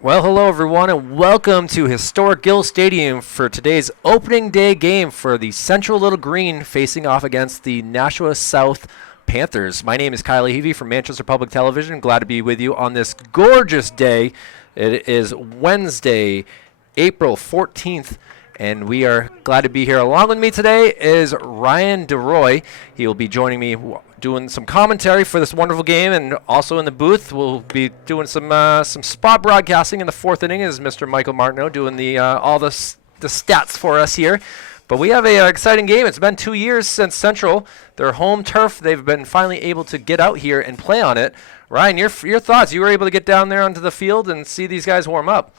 Well, hello everyone, and welcome to historic Gill Stadium for today's opening day game for the Central Little Green facing off against the Nashua South Panthers. My name is Kyle Levy from Manchester Public Television. Glad to be with you on this gorgeous day. It is Wednesday, April 14th, and we are glad to be here. Along with me today is Ryan DeRoy. He will be joining me doing some commentary for this wonderful game, and also in the booth we'll be doing some spot broadcasting in the fourth inning is Mr. Michael Martineau doing the all the stats for us here. But we have a exciting game. It's been 2 years since Central, their home turf, they've been finally able to get out here and play on it. Ryan, your thoughts? You were able to get down there onto the field and see these guys warm up.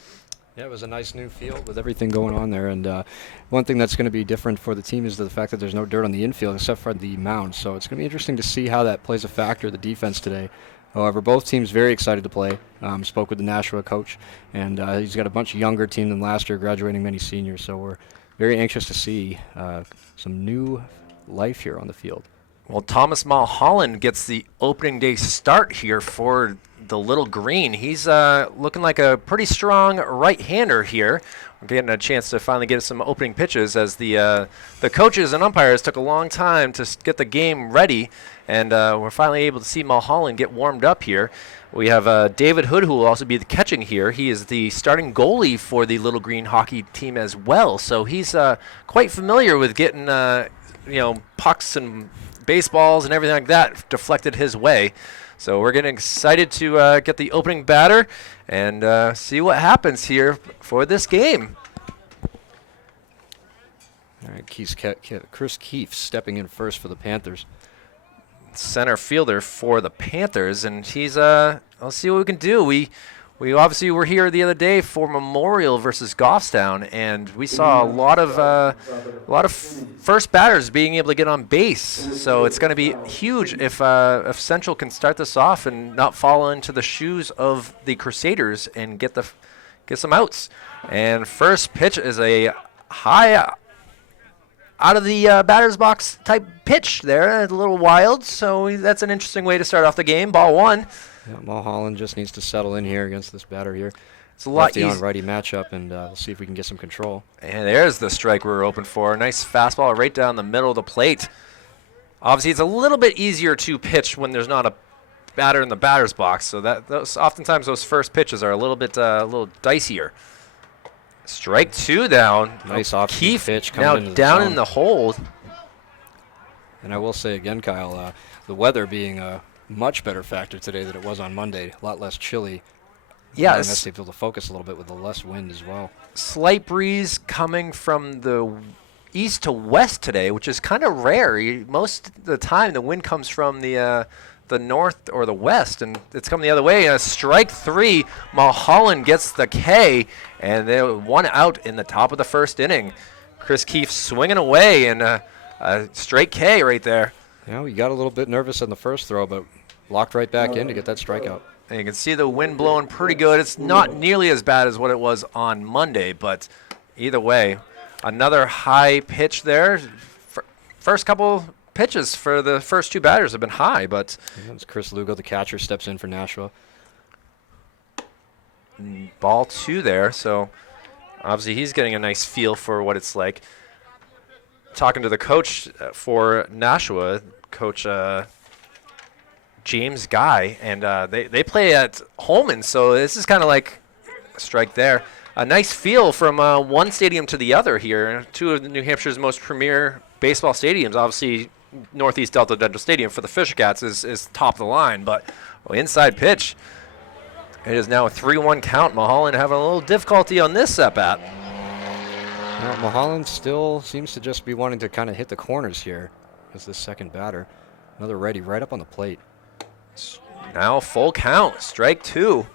Yeah, it was a nice new field with everything going on there. And one thing that's going to be different for the team is the fact that there's no dirt on the infield except for the mound. So it's going to be interesting to see how that plays a factor, the defense today. However, both teams very excited to play. Spoke with the Nashua coach, and he's got a bunch of younger team than last year, graduating many seniors. So we're very anxious to see some new life here on the field. Well, Thomas Mulholland gets the opening day start here for the Little Green. He's looking like a pretty strong right-hander here. We're getting a chance to finally get some opening pitches as the coaches and umpires took a long time to get the game ready, and we're finally able to see Mulholland get warmed up here. We have David Hood, who will also be the catching here. He is the starting goalie for the Little Green hockey team as well, so he's quite familiar with getting pucks and baseballs and everything like that deflected his way. So we're getting excited to get the opening batter and see what happens here for this game. All right, Chris Keefe stepping in first for the Panthers. Center fielder for the Panthers, and he's let's see what we can do. We obviously were here the other day for Memorial versus Goffstown, and we saw a lot of first batters being able to get on base. So it's going to be huge if Central can start this off and not fall into the shoes of the Crusaders and get some outs. And first pitch is a high out of the batter's box type pitch there, a little wild. So that's an interesting way to start off the game. Ball one. Yeah, Mulholland just needs to settle in here against this batter here. It's a lot lefty on righty matchup, and we'll see if we can get some control. And there's the strike we were hoping for. Nice fastball right down the middle of the plate. Obviously, it's a little bit easier to pitch when there's not a batter in the batter's box. So oftentimes those first pitches are a little dicier. Strike two down. Nice off Keefe pitch now coming into down the in the hold. And I will say again, Kyle, the weather being a much better factor today than it was on Monday. A lot less chilly. Yes. Nice to be able to focus a little bit with the less wind as well. Slight breeze coming from the east to west today, which is kind of rare. Most of the time, the wind comes from the north or the west, and it's coming the other way. Strike three, Mulholland gets the K, and they're one out in the top of the first inning. Chris Keefe swinging away, and a straight K right there. Yeah, we got a little bit nervous on the first throw, but locked right back in to get that strikeout. And you can see the wind blowing pretty good. It's not nearly as bad as what it was on Monday, but either way, another high pitch there. First couple pitches for the first two batters have been high, but As Chris Lugo, the catcher, steps in for Nashua. Ball two there, so obviously he's getting a nice feel for what it's like. Talking to the coach for Nashua, Coach James Guy, and they play at Holman, so this is kind of like a strike there. A nice feel from one stadium to the other here. Two of New Hampshire's most premier baseball stadiums. Obviously, Northeast Delta Dental Stadium for the Fisher Cats is top of the line, but inside pitch. It is now a 3-1 count. Mulholland having a little difficulty on this at-bat. Well, Mulholland still seems to just be wanting to kind of hit the corners here as the second batter. Another righty right up on the plate. Now full count, strike two.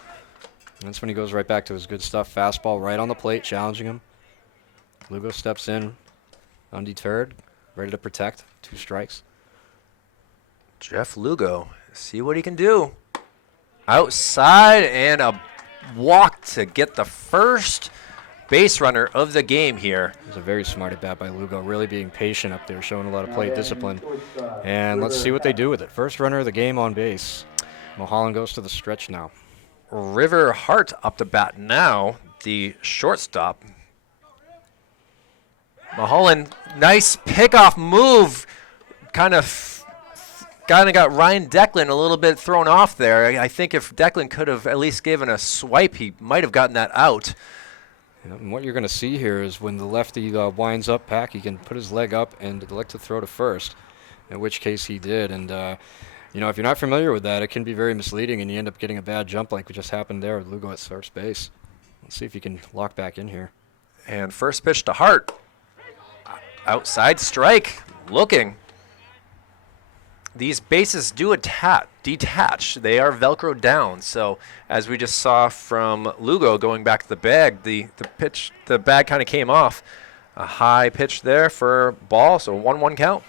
And that's when he goes right back to his good stuff. Fastball right on the plate, challenging him. Lugo steps in, undeterred, ready to protect. 2 strikes. Jeff Lugo, see what he can do. Outside, and a walk to get the first base runner of the game here. It was a very smart at bat by Lugo, really being patient up there, showing a lot of plate discipline. And let's see what they do with it. First runner of the game on base. Mulholland goes to the stretch now. River Hart up to bat now, the shortstop. Mulholland, nice pickoff move. Kind of got Ryan Declan a little bit thrown off there. I think if Declan could have at least given a swipe, he might have gotten that out. And what you're going to see here is when the lefty winds up back, he can put his leg up and elect to throw to first, in which case he did. And, you know, if you're not familiar with that, it can be very misleading, and you end up getting a bad jump like what just happened there with Lugo at first base. Let's see if he can lock back in here. And first pitch to Hart. Outside strike, looking. These bases do detach. They are Velcro down. So as we just saw from Lugo going back to the bag, the bag kind of came off. A high pitch there for ball, so 1-1 count.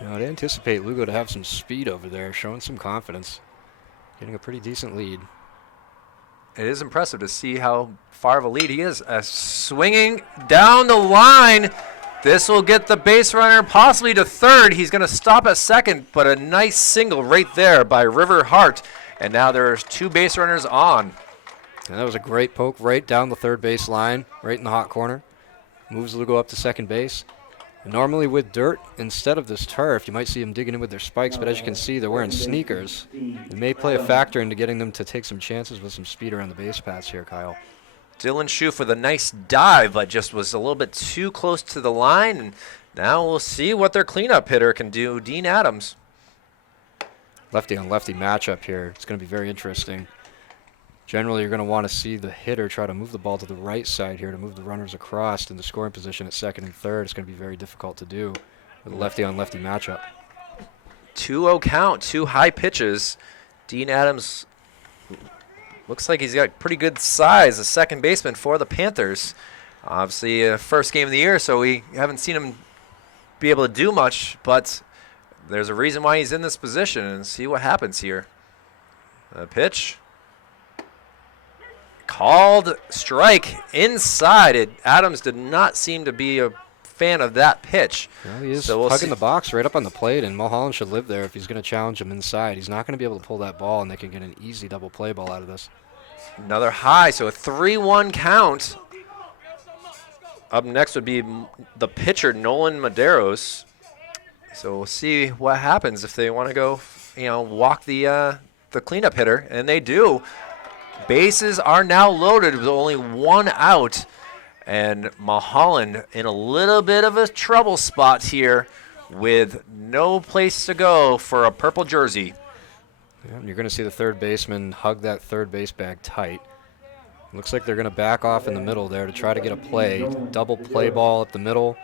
You know, I'd anticipate Lugo to have some speed over there, showing some confidence, getting a pretty decent lead. It is impressive to see how far of a lead he is. Swinging down the line. This will get the base runner possibly to third. He's going to stop at second, but a nice single right there by River Hart. And now there's 2 base runners on. And that was a great poke right down the third base line, right in the hot corner. Moves Lugo up to second base. And normally with dirt, instead of this turf, you might see them digging in with their spikes, but as you can see, they're wearing sneakers. It may play a factor into getting them to take some chances with some speed around the base paths here, Kyle. Dylan Schoof with a nice dive, but just was a little bit too close to the line. And now we'll see what their cleanup hitter can do, Dean Adams. Lefty on lefty matchup here. It's going to be very interesting. Generally, you're going to want to see the hitter try to move the ball to the right side here to move the runners across into scoring position at second and third. It's going to be very difficult to do with a lefty on lefty matchup. 2-0 count, 2 high pitches. Dean Adams looks like he's got pretty good size, a second baseman for the Panthers. Obviously, first game of the year, so we haven't seen him be able to do much, but there's a reason why he's in this position, and see what happens here. A pitch. Called strike inside. Adams did not seem to be a fan of that pitch. Well, he is hugging the box right up on the plate, and Mulholland should live there if he's going to challenge him inside. He's not going to be able to pull that ball, and they can get an easy double play ball out of this. Another high, so a 3-1 count. Up next would be the pitcher, Nolan Medeiros. So we'll see what happens if they want to go, walk the cleanup hitter, and they do. Bases are now loaded with only 1 out, and Mulholland in a little bit of a trouble spot here with no place to go for a purple jersey. Yeah, you're going to see the third baseman hug that third base bag tight. Looks like they're going to back off in the middle there to try to get a play. Double play ball at the middle,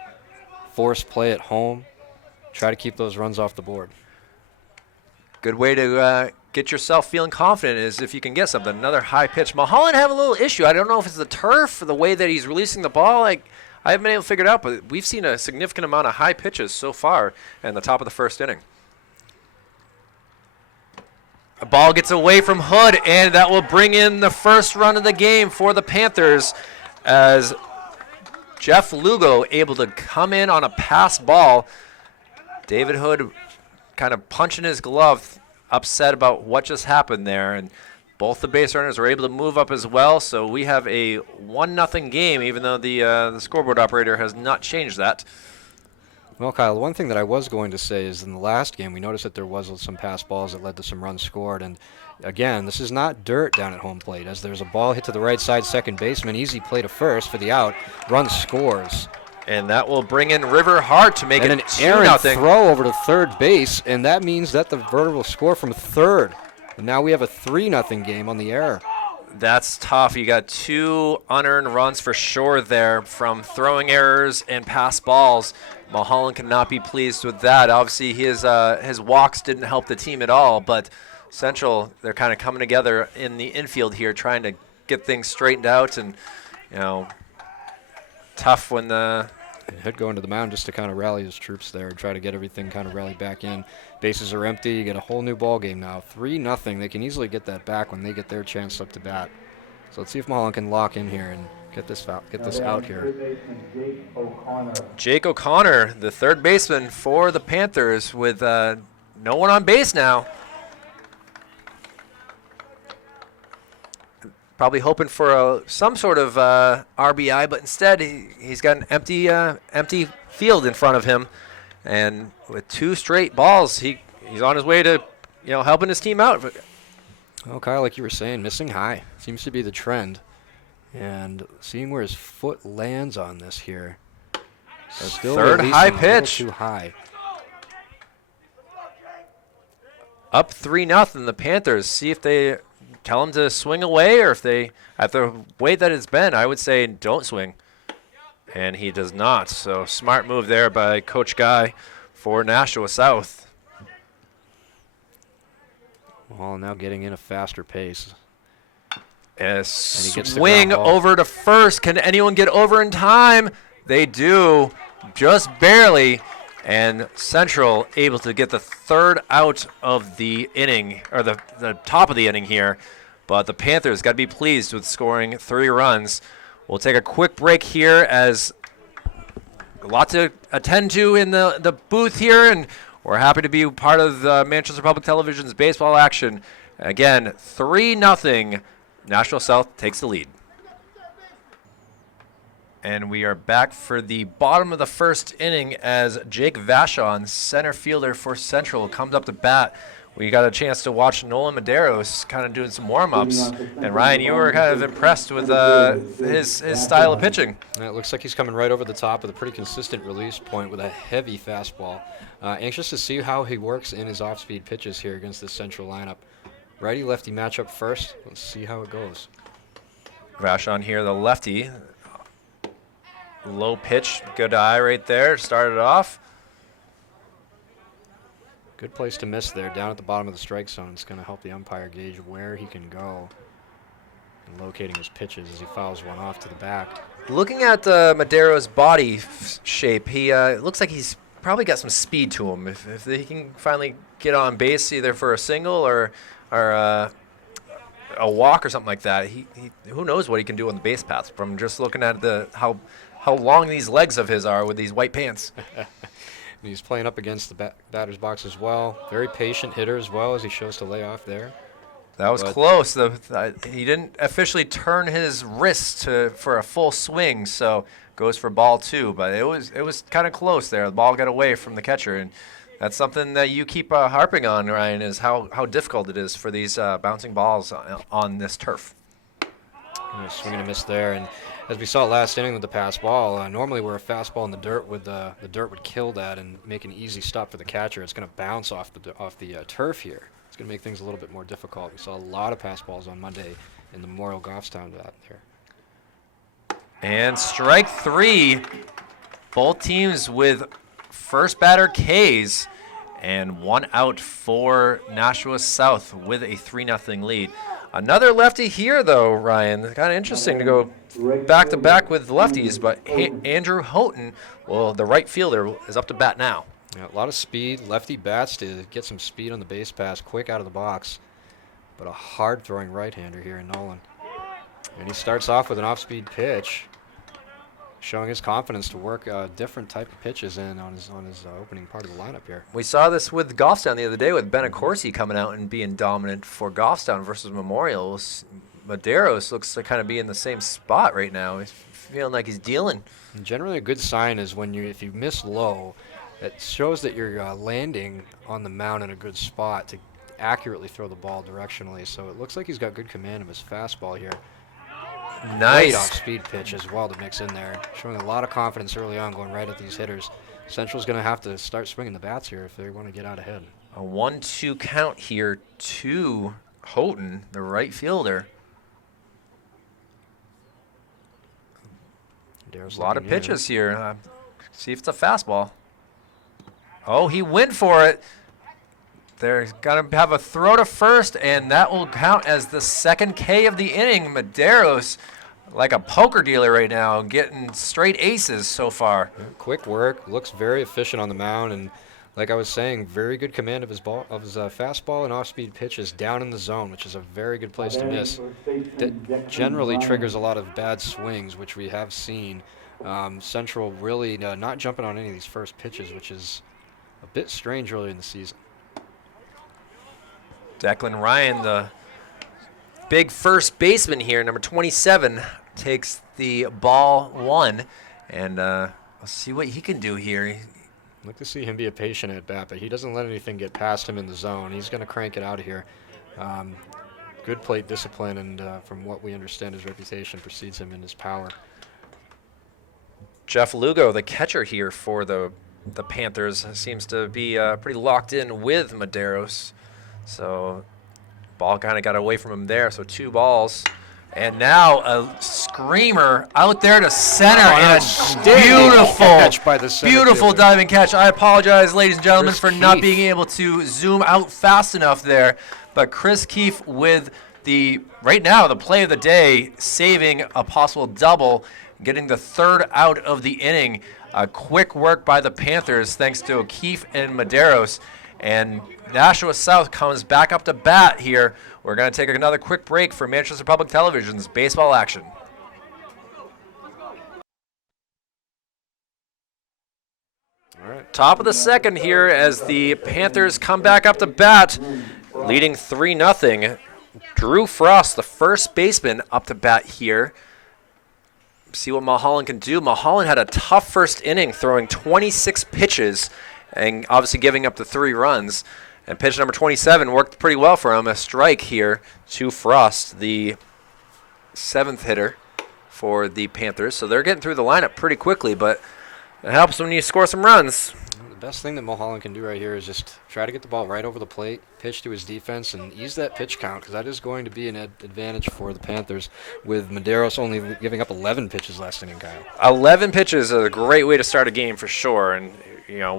force play at home, try to keep those runs off the board. Good way to get yourself feeling confident is if you can get something. Another high pitch. Mulholland have a little issue. I don't know if it's the turf or the way that he's releasing the ball. I haven't been able to figure it out, but we've seen a significant amount of high pitches so far in the top of the first inning. A ball gets away from Hood, and that will bring in the first run of the game for the Panthers as Jeff Lugo able to come in on a pass ball. David Hood kind of punching his glove, upset about what just happened there, and both the base runners were able to move up as well, so we have a 1-0 game, even though the scoreboard operator has not changed that. Well, Kyle, the one thing that I was going to say is in the last game, we noticed that there was some pass balls that led to some runs scored. And again, this is not dirt down at home plate, as there's a ball hit to the right side second baseman, easy play to first for the out, run scores. And that will bring in River Hart to make it 2-0. An throw over to third base, and that means that the Verter will score from third. And now we have a 3-0 game on the air. That's tough. You got 2 unearned runs for sure there from throwing errors and pass balls. Mulholland cannot be pleased with that. Obviously, his walks didn't help the team at all, but Central, they're kind of coming together in the infield here, trying to get things straightened out, and tough when the Hood going to the mound just to kind of rally his troops there and try to get everything kind of rallied back in. Bases are empty. You get a whole new ball game now. 3-0. They can easily get that back when they get their chance up to bat. So let's see if Mulholland can lock in here and get this out here. Jake O'Connor, the third baseman for the Panthers, with no one on base now. probably hoping for some sort of RBI, but instead he's got an empty field in front of him, and with 2 straight balls, he's on his way to helping his team out. Well, Kyle, like you were saying, missing high seems to be the trend, and seeing where his foot lands on this here. Still Third high pitch. Too high. Up 3-0. The Panthers. See if they tell him to swing away, or if they, at the way that it's been, I would say don't swing. And he does not. So smart move there by Coach Guy for Nashua South. Well, now getting in a faster pace. And a swing over to first. Can anyone get over in time? They do, just barely. And Central able to get the 3rd out of the inning, or the top of the inning here. But the Panthers got to be pleased with scoring 3 runs. We'll take a quick break here, as a lot to attend to in the booth here, and we're happy to be part of Manchester Public Television's baseball action. Again, 3-0. Nashua South takes the lead. And we are back for the bottom of the 1st inning as Jake Vashon, center fielder for Central, comes up to bat. We got a chance to watch Nolan Medeiros kind of doing some warm-ups. And Ryan, you were kind of impressed with his style of pitching. It looks like he's coming right over the top with a pretty consistent release point with a heavy fastball. Anxious to see how he works in his off-speed pitches here against the Central lineup. Righty-lefty matchup first. Let's see how it goes. Vashon here, the lefty. Low pitch, good eye right there, started off. Good place to miss there, down at the bottom of the strike zone. It's going to help the umpire gauge where he can go and locating his pitches as he fouls one off to the back. Looking at Medeiros' body shape, he looks like he's probably got some speed to him. If he can finally get on base either for a single or a walk or something like that, he who knows what he can do on the base paths from just looking at how long these legs of his are with these white pants. And he's playing up against the batter's box as well. Very patient hitter as well, as he shows to lay off there. That was close. He didn't officially turn his wrist for a full swing, so goes for ball 2. But it was kind of close there. The ball got away from the catcher, and that's something that you keep harping on, Ryan, is how difficult it is for these bouncing balls on this turf. Swing and a miss there, and as we saw last inning with the pass ball, normally where a fastball in the dirt the dirt would kill that and make an easy stop for the catcher, it's going to bounce off the turf here. It's going to make things a little bit more difficult. We saw a lot of pass balls on Monday in the Memorial Goffstown out there. And strike 3. Both teams with first batter Ks, and 1 out for Nashua South with a 3-0 lead. Another lefty here, though, Ryan. Kind of interesting to go back-to-back with lefties, but Andrew Houghton, well, the right fielder, is up to bat now. Yeah, a lot of speed, lefty bats to get some speed on the base pass, quick out of the box, but a hard-throwing right-hander here in Nolan. And he starts off with an off-speed pitch, showing his confidence to work different type of pitches in on his opening part of the lineup here. We saw this with Goffstown the other day with Benacorsi coming out and being dominant for Goffstown versus Memorial. Medeiros looks to kind of be in the same spot right now. He's feeling like he's dealing. And generally, a good sign is if you miss low, it shows that you're landing on the mound in a good spot to accurately throw the ball directionally. So it looks like he's got good command of his fastball here. Nice. Great off-speed pitch as well to mix in there, showing a lot of confidence early on, going right at these hitters. Central's going to have to start swinging the bats here if they want to get out ahead. A 1-2 count here to Houghton, the right fielder. A lot of pitches here. See if it's a fastball. Oh, he went for it. They're going to have a throw to first, and that will count as the second K of the inning. Medeiros, like a poker dealer right now, getting straight aces so far. Yeah, quick work, looks very efficient on the mound, and like I was saying, very good command of his fastball and off-speed pitches down in the zone, which is a very good place to miss. That generally triggers a lot of bad swings, which we have seen. Central really not jumping on any of these first pitches, which is a bit strange early in the season. Declan Ryan, the big first baseman here, number 27, takes the ball 1. And let's see what he can do here. I'd like to see him be a patient at bat, but he doesn't let anything get past him in the zone. He's going to crank it out of here. Good plate discipline, and from what we understand, his reputation precedes him in his power. Jeff Lugo, the catcher here for the Panthers, seems to be pretty locked in with Medeiros. So ball kind of got away from him there, so 2 balls. And now a screamer out there to center, and a beautiful diving catch. I apologize, ladies and gentlemen, for not being able to zoom out fast enough there. But Chris Keefe with right now, the play of the day, saving a possible double, getting the 3rd out of the inning. Quick work by the Panthers thanks to O'Keefe and Medeiros. And Nashua South comes back up to bat here. We're going to take another quick break for Manchester Public Television's baseball action. All right. Top of the second here as the Panthers come back up to bat, leading 3-0. Drew Frost, the first baseman, up to bat here. See what Mulholland can do. Mulholland had a tough first inning, throwing 26 pitches and obviously giving up the 3 runs. And pitch number 27 worked pretty well for him. A strike here to Frost, the 7th hitter for the Panthers. So they're getting through the lineup pretty quickly, but it helps when you score some runs. The best thing that Mulholland can do right here is just try to get the ball right over the plate, pitch to his defense, and ease that pitch count, because that is going to be an advantage for the Panthers, with Medeiros only giving up 11 pitches last inning, Kyle. 11 pitches is a great way to start a game for sure, and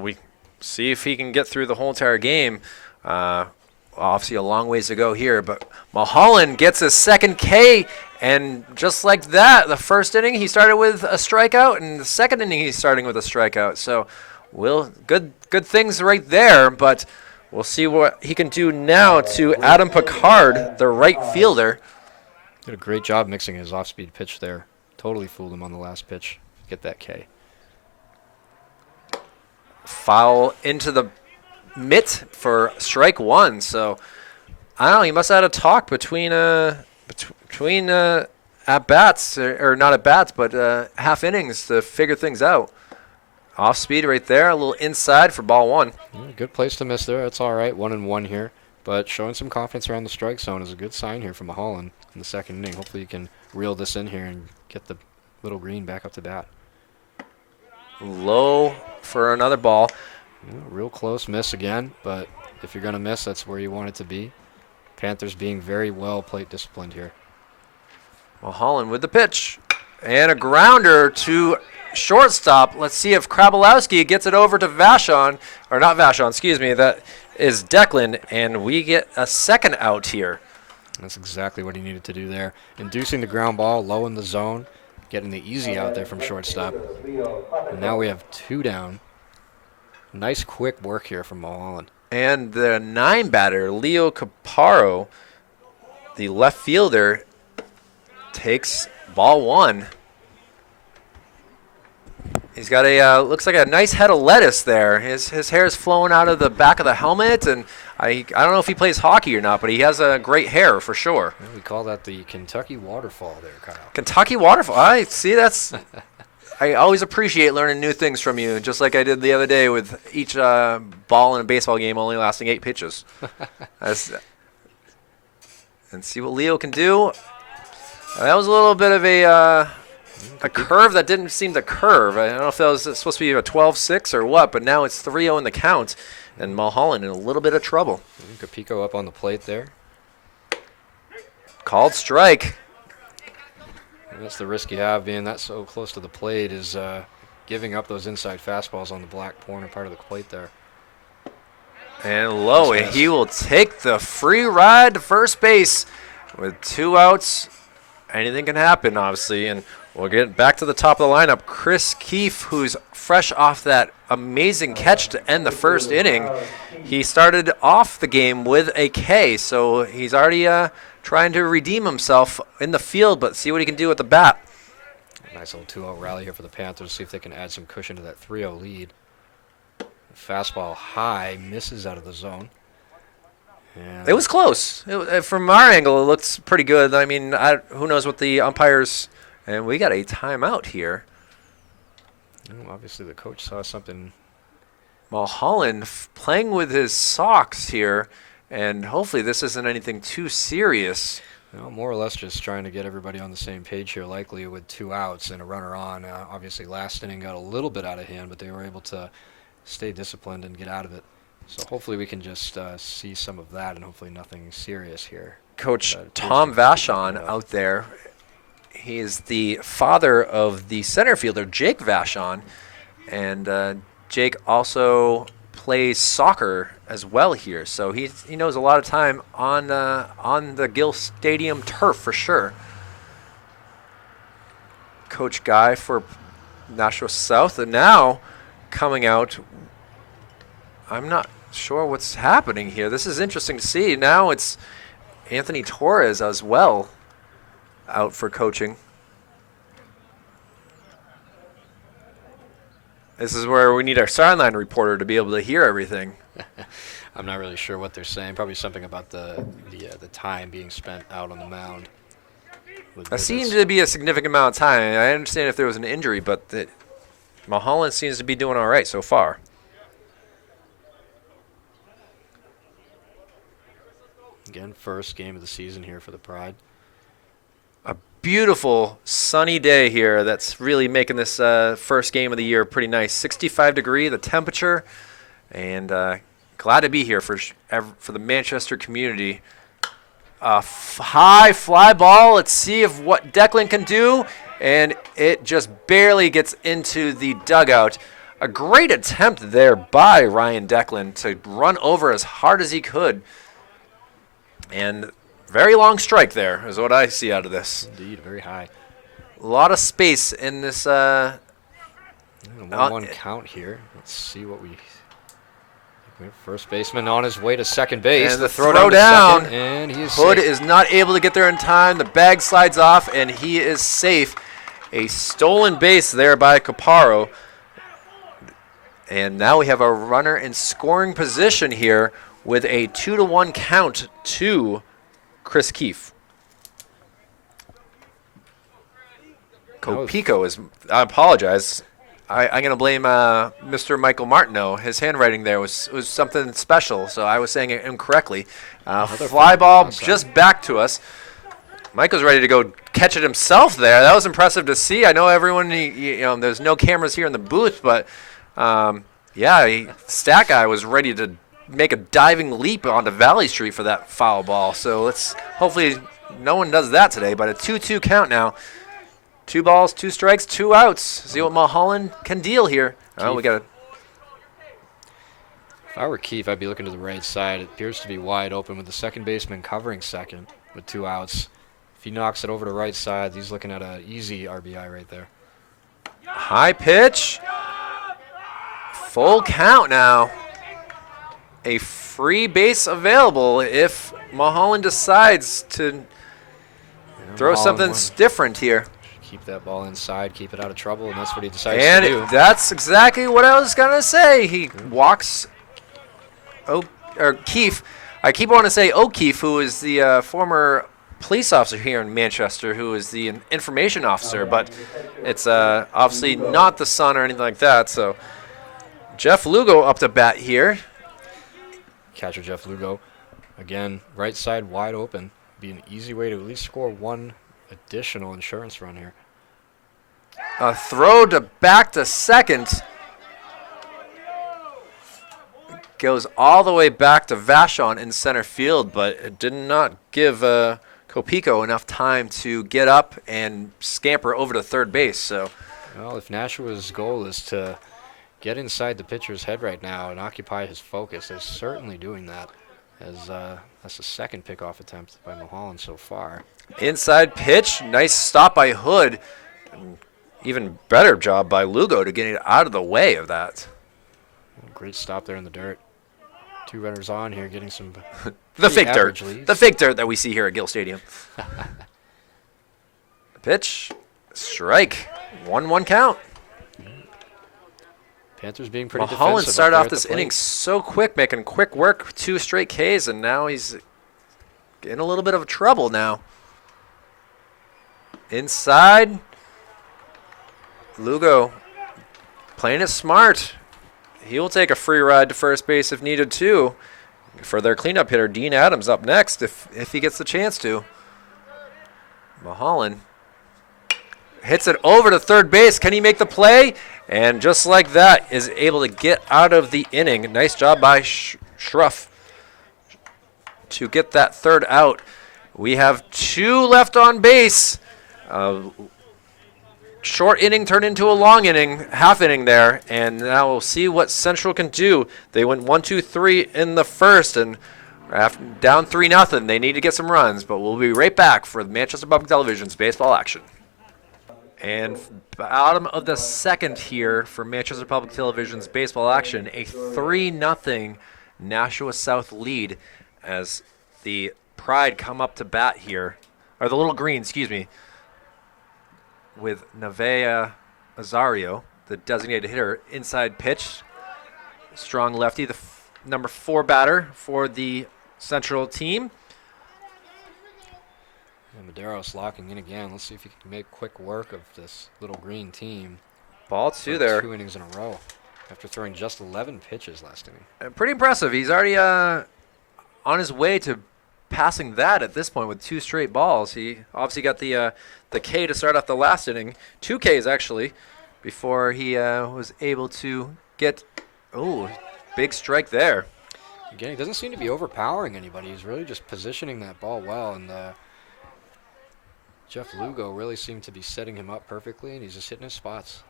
we see if he can get through the whole entire game. Obviously a long ways to go here, but Mulholland gets his 2nd K, and just like that, the first inning he started with a strikeout, and the second inning he's starting with a strikeout. So good things right there, but we'll see what he can do now to Adam Picard, the right fielder. Did a great job mixing his off-speed pitch there. Totally fooled him on the last pitch. Get that K. Foul into the mitt for strike 1. So I don't know. He must have had a talk between at bats, or not at bats, but half innings to figure things out. Off speed right there, a little inside for ball 1. Yeah, good place to miss there. That's all right. 1-1 here, but showing some confidence around the strike zone is a good sign here from Mulholland in the second inning. Hopefully you can reel this in here and get the little green back up to bat. Low for another ball. Yeah, real close miss again, but if you're going to miss, that's where you want it to be. Panthers being very well plate disciplined here. Mulholland with the pitch. And a grounder to shortstop. Let's see if Krabalowski gets it over to Vashon. Or not Vashon, excuse me. That is Declan, and we get a 2nd out here. That's exactly what he needed to do there. Inducing the ground ball low in the zone, getting the easy out there from shortstop. And now we have 2 down. Nice quick work here from Mulholland. And the 9 batter, Leo Caparo, the left fielder, takes ball 1. He's got looks like a nice head of lettuce there. His hair is flowing out of the back of the helmet, and I don't know if he plays hockey or not, but he has a great hair for sure. Yeah, we call that the Kentucky waterfall there, Kyle. Kentucky waterfall. I see. I always appreciate learning new things from you, just like I did the other day with each ball in a baseball game only lasting 8 pitches. And see what Leo can do. That was a little bit of a curve that didn't seem to curve. I don't know if that was supposed to be a 12-6 or what, but now it's 3-0 in the count, and Mulholland in a little bit of trouble. Capico up on the plate there. Called strike. And that's the risk you have being that so close to the plate, is giving up those inside fastballs on the black corner part of the plate there. And low, and he will take the free ride to first base with 2 outs. Anything can happen, obviously, and we'll get back to the top of the lineup. Chris Keefe, who's fresh off that amazing catch to end the first inning. He started off the game with a K, so he's already trying to redeem himself in the field, but see what he can do with the bat. Nice little 2-0 rally here for the Panthers. See if they can add some cushion to that 3-0 lead. Fastball high, misses out of the zone. Yeah. It was close. From our angle, it looks pretty good. I mean, who knows what the umpires... And we got a timeout here. Well, obviously, the coach saw something. Mulholland playing with his socks here, and hopefully this isn't anything too serious. Well, more or less just trying to get everybody on the same page here, likely with 2 outs and a runner on. Obviously, last inning got a little bit out of hand, but they were able to stay disciplined and get out of it. So hopefully we can just see some of that and hopefully nothing serious here. Coach Tom Vachon out there. He is the father of the center fielder, Jake Vachon, and Jake also plays soccer as well here, so he knows a lot of time on the Gill Stadium turf for sure. Coach Guy for Nashua South, and now coming out, I'm not sure what's happening here. This is interesting to see. Now it's Anthony Torres as well out for coaching. This is where we need our sideline reporter to be able to hear everything. I'm not really sure what they're saying. Probably something about the time being spent out on the mound. That seemed to be a significant amount of time. I understand if there was an injury, but Mulholland seems to be doing all right so far. Again, first game of the season here for the Pride. A beautiful sunny day here that's really making this first game of the year pretty nice. 65 degree, the temperature, and glad to be here for the Manchester community. High fly ball. Let's see if what Declan can do, and it just barely gets into the dugout. A great attempt there by Ryan Declan to run over as hard as he could, and very long strike there is what I see out of this. Indeed, very high. A lot of space in this. 1-1 count here. Let's see what we have. First baseman on his way to second base. And the throw down. Second, and he is Hood safe. is not able to get there in time. The bag slides off, and he is safe. A stolen base there by Caparo. And now we have a runner in scoring position here with a 2-1 count to Chris Keefe. Copico is, I apologize. I'm going to blame Mr. Michael Martineau. His handwriting there was something special, so I was saying it incorrectly. Fly ball just back to us. Michael's ready to go catch it himself there. That was impressive to see. I know everyone, there's no cameras here in the booth, but Stat Guy was ready to make a diving leap onto Valley Street for that foul ball. So let's hopefully no one does that today, but a 2-2 count now. 2 balls, 2 strikes, 2 outs. See what Mulholland can deal here. Oh, we got it. If I were Keefe, I'd be looking to the right side. It appears to be wide open with the second baseman covering second with 2 outs. If he knocks it over to right side, he's looking at an easy RBI right there. High pitch. Full count now. A free base available if Mulholland decides to throw something different here. Keep that ball inside, keep it out of trouble, and that's what he decides and to do. That's exactly what I was going to say. He walks Keefe. I keep wanting to say O'Keefe, who is the former police officer here in Manchester, who is the information officer, but it's obviously not the son or anything like that. So Jeff Lugo up to bat here. Catcher Jeff Lugo, again, right side wide open. Be an easy way to at least score 1 additional insurance run here. A throw back to second. Goes all the way back to Vachon in center field, but it did not give Copico enough time to get up and scamper over to third base. So, well, if Nashua's goal is to get inside the pitcher's head right now and occupy his focus, they're certainly doing that. As that's the second pickoff attempt by Mulholland so far. Inside pitch, nice stop by Hood. Even better job by Lugo to get it out of the way of that. Great stop there in the dirt. 2 runners on here, getting some the fake dirt. leads. The fake dirt that we see here at Gill Stadium. Pitch, strike, 1-1 count. Panthers being pretty Mulholland defensive started up off there at this the plate. inning so so quick, making quick work, 2 straight Ks, and now he's in a little bit of trouble now. Inside, Lugo playing it smart. He will take a free ride to first base if needed too. For their cleanup hitter, Dean Adams up next if he gets the chance to. Mulholland hits it over to third base. Can he make the play? And just like that, is able to get out of the inning. Nice job by Schruff to get that third out. We have 2 left on base. Short inning turned into a long inning, half inning there, and now we'll see what Central can do. They went 1-2-3 in the first, and after down 3-0. They need to get some runs, but we'll be right back for Manchester Public Television's baseball action. And bottom of the second here for Manchester Public Television's baseball action, a 3-0 Nashua South lead as the Pride come up to bat here, or the Little Green, excuse me, with Nevaeh Azario, the designated hitter. Inside pitch, strong lefty, the number 4 batter for the Central team. And Madero's locking in again. Let's see if he can make quick work of this Little Green team. Ball 2 there. 2 innings in a row after throwing just 11 pitches last inning. Pretty impressive. He's already on his way to passing that at this point with 2 straight balls. He obviously got the K to start off the last inning. 2 Ks actually before he was able to get, big strike there. Again, he doesn't seem to be overpowering anybody. He's really just positioning that ball well, and Jeff Lugo really seemed to be setting him up perfectly, and he's just hitting his spots.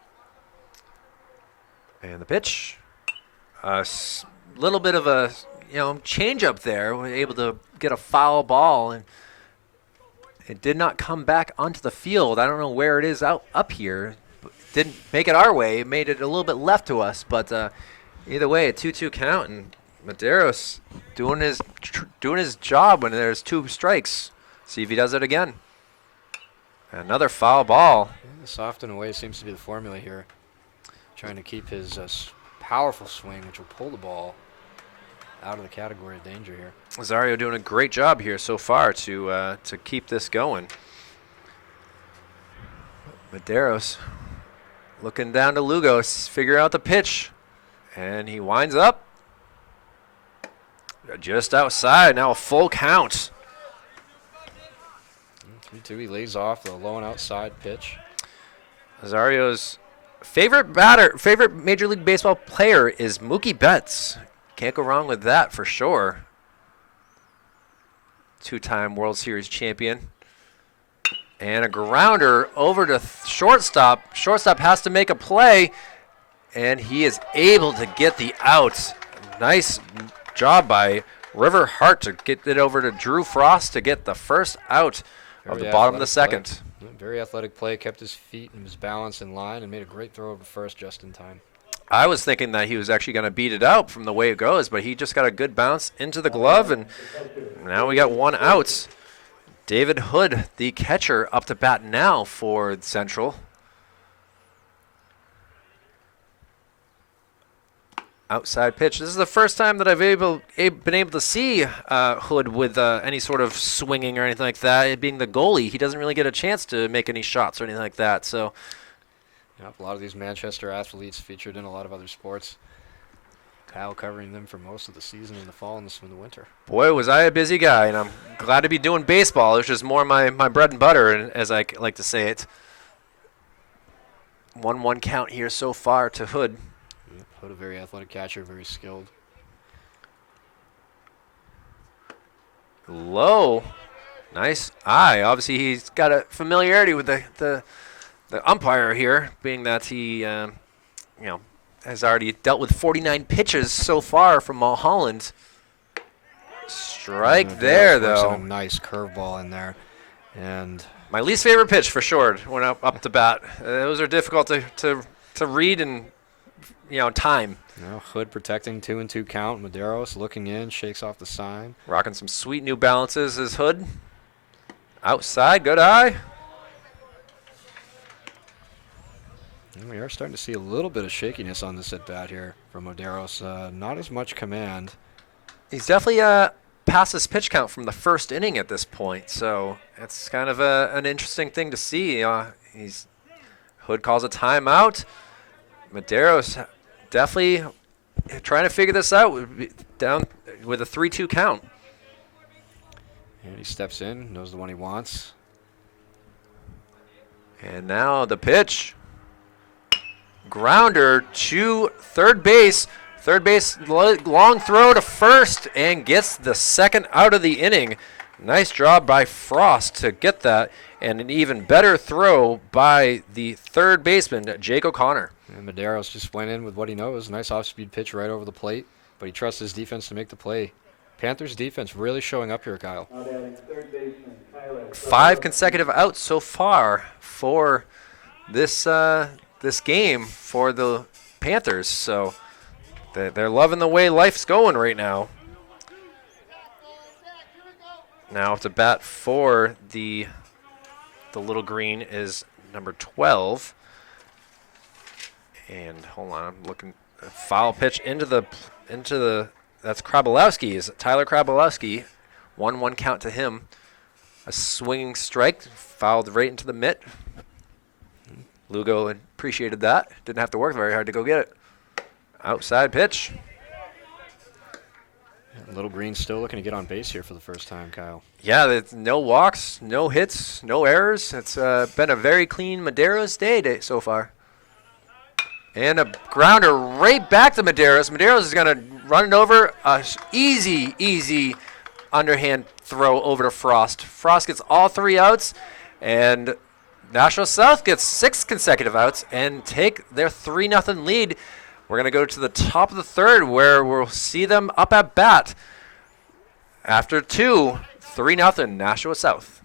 And the pitch, little bit of a change up there. We're able to get a foul ball, and it did not come back onto the field. I don't know where it is up here. Didn't make it our way. It made it a little bit left to us, but either way, a 2-2 count, and Medeiros doing his job when there's 2 strikes. See if he does it again. Another foul ball. Yeah, soft and away seems to be the formula here. Trying to keep his powerful swing, which will pull the ball out of the category of danger here. Azario doing a great job here so far to keep this going. Medeiros looking down to Lugo, figure out the pitch, and he winds up just outside. Now a full count. 3-2, he lays off the low and outside pitch. Azario's favorite Major League Baseball player is Mookie Betts. Can't go wrong with that for sure. 2-time World Series champion. And a grounder over to shortstop. Shortstop has to make a play, and he is able to get the out. Nice job by River Hart to get it over to Drew Frost to get the first out of the bottom of the second. Very athletic play, kept his feet and his balance in line, and made a great throw over first just in time. I was thinking that he was actually going to beat it out from the way it goes, but he just got a good bounce into the glove, and now we got 1 out. David Hood, the catcher, up to bat now for Central. Outside pitch. This is the first time that I've been able to see Hood with any sort of swinging or anything like that. It being the goalie, he doesn't really get a chance to make any shots or anything like that. So, yep, a lot of these Manchester athletes featured in a lot of other sports. Kyle covering them for most of the season in the fall and in the winter. Boy, was I a busy guy, and I'm glad to be doing baseball. It's just more my bread and butter, as I like to say it. 1-1 count here so far to Hood. Hood, a very athletic catcher, very skilled. Low. Nice eye. Obviously, he's got a familiarity with the umpire here, being that he, has already dealt with 49 pitches so far from Mulholland. Strike there, though. A nice curveball in there. And my least favorite pitch for sure went up to bat. Those are difficult to read and time. Now Hood protecting 2-2 count. Medeiros looking in, shakes off the sign. Rocking some sweet New Balances is Hood. Outside, good eye. And we are starting to see a little bit of shakiness on this at-bat here from Medeiros. Not as much command. He's definitely past his pitch count from the first inning at this point, so it's kind of an interesting thing to see. Hood calls a timeout. Medeiros definitely trying to figure this out. Down with a 3-2 count. And he steps in, knows the one he wants. And now the pitch. Grounder to third base. Third base, long throw to first, and gets the second out of the inning. Nice job by Frost to get that, and an even better throw by the third baseman, Jake O'Connor. And Medeiros just went in with what he knows. Nice off-speed pitch right over the plate, but he trusts his defense to make the play. Panthers defense really showing up here, Kyle. 5 consecutive outs so far for this game for the Panthers. So they're loving the way life's going right now. Now up to bat for the Little Green is number 12. And hold on, I'm looking. A foul pitch into the that's Krabalowski. Is Tyler Krabalowski? 1-1 count to him. A swinging strike, fouled right into the mitt. Lugo appreciated that. Didn't have to work very hard to go get it. Outside pitch. Little Green still looking to get on base here for the first time, Kyle. Yeah, there's no walks, no hits, no errors. It's been a very clean Medeiros day so far. And a grounder right back to Medeiros. Medeiros is going to run it over. Easy underhand throw over to Frost. Frost gets all 3 outs, and Nashua South gets 6 consecutive outs and take their 3-0 lead. We're going to go to the top of the third where we'll see them up at bat. After 2, 3-0 Nashua South.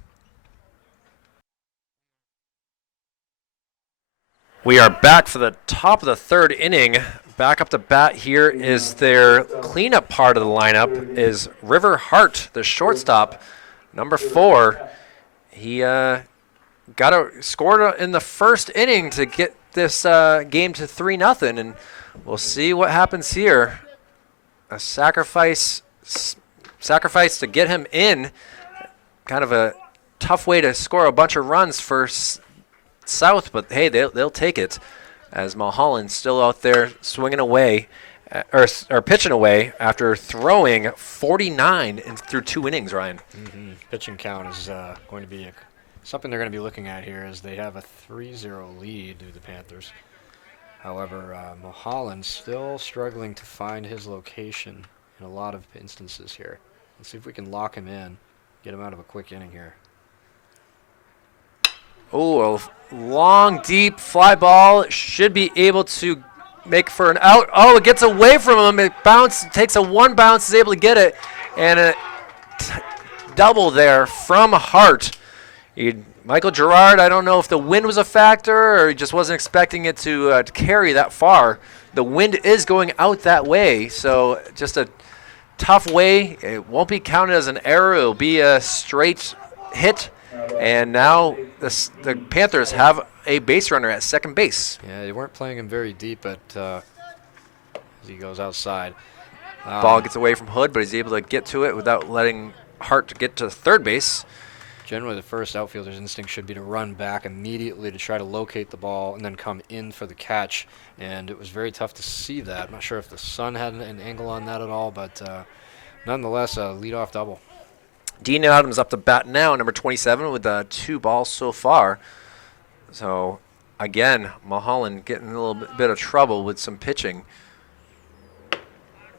We are back for the top of the third inning. Back up to bat here is their cleanup part of the lineup is River Hart, the shortstop, number 4. He scored in the first inning to get this game to 3-0, and we'll see what happens here. A sacrifice to get him in. Kind of a tough way to score a bunch of runs for South, but hey, they'll take it. As Mulholland's still out there swinging away, or pitching away after throwing 49 through 2 innings, Ryan. Pitching count is going to be something they're going to be looking at here as they have a 3-0 lead to the Panthers. However, Mulholland still struggling to find his location in a lot of instances here. Let's see if we can lock him in, get him out of a quick inning here. Oh, a long, deep fly ball. Should be able to make for an out. Oh, it gets away from him. It takes a 1 bounce, is able to get it. And a double there from Hart. Michael Gerard, I don't know if the wind was a factor or he just wasn't expecting it to carry that far. The wind is going out that way, so just a tough way. It won't be counted as an error. It'll be a straight hit. And now the Panthers have a base runner at second base. Yeah, they weren't playing him very deep, but as he goes outside. Ball gets away from Hood, but he's able to get to it without letting Hart get to third base. Generally, the first outfielder's instinct should be to run back immediately to try to locate the ball and then come in for the catch. And it was very tough to see that. I'm not sure if the sun had an angle on that at all, but nonetheless, a leadoff double. Dean Adams up to bat now, number 27, with 2 balls so far. So, again, Mulholland getting a little bit of trouble with some pitching.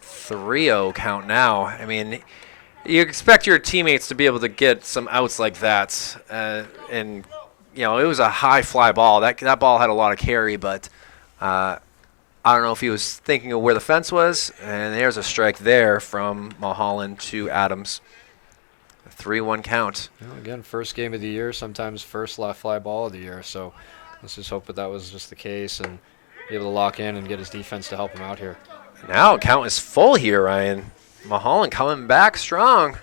3-0 count now. I mean, you expect your teammates to be able to get some outs like that. And, it was a high fly ball. That ball had a lot of carry, but I don't know if he was thinking of where the fence was. And there's a strike there from Mulholland to Adams. 3-1 count. Well, again, first game of the year, sometimes first fly ball of the year. So let's just hope that was just the case and be able to lock in and get his defense to help him out here. Now count is full here, Ryan. Mulholland coming back strong.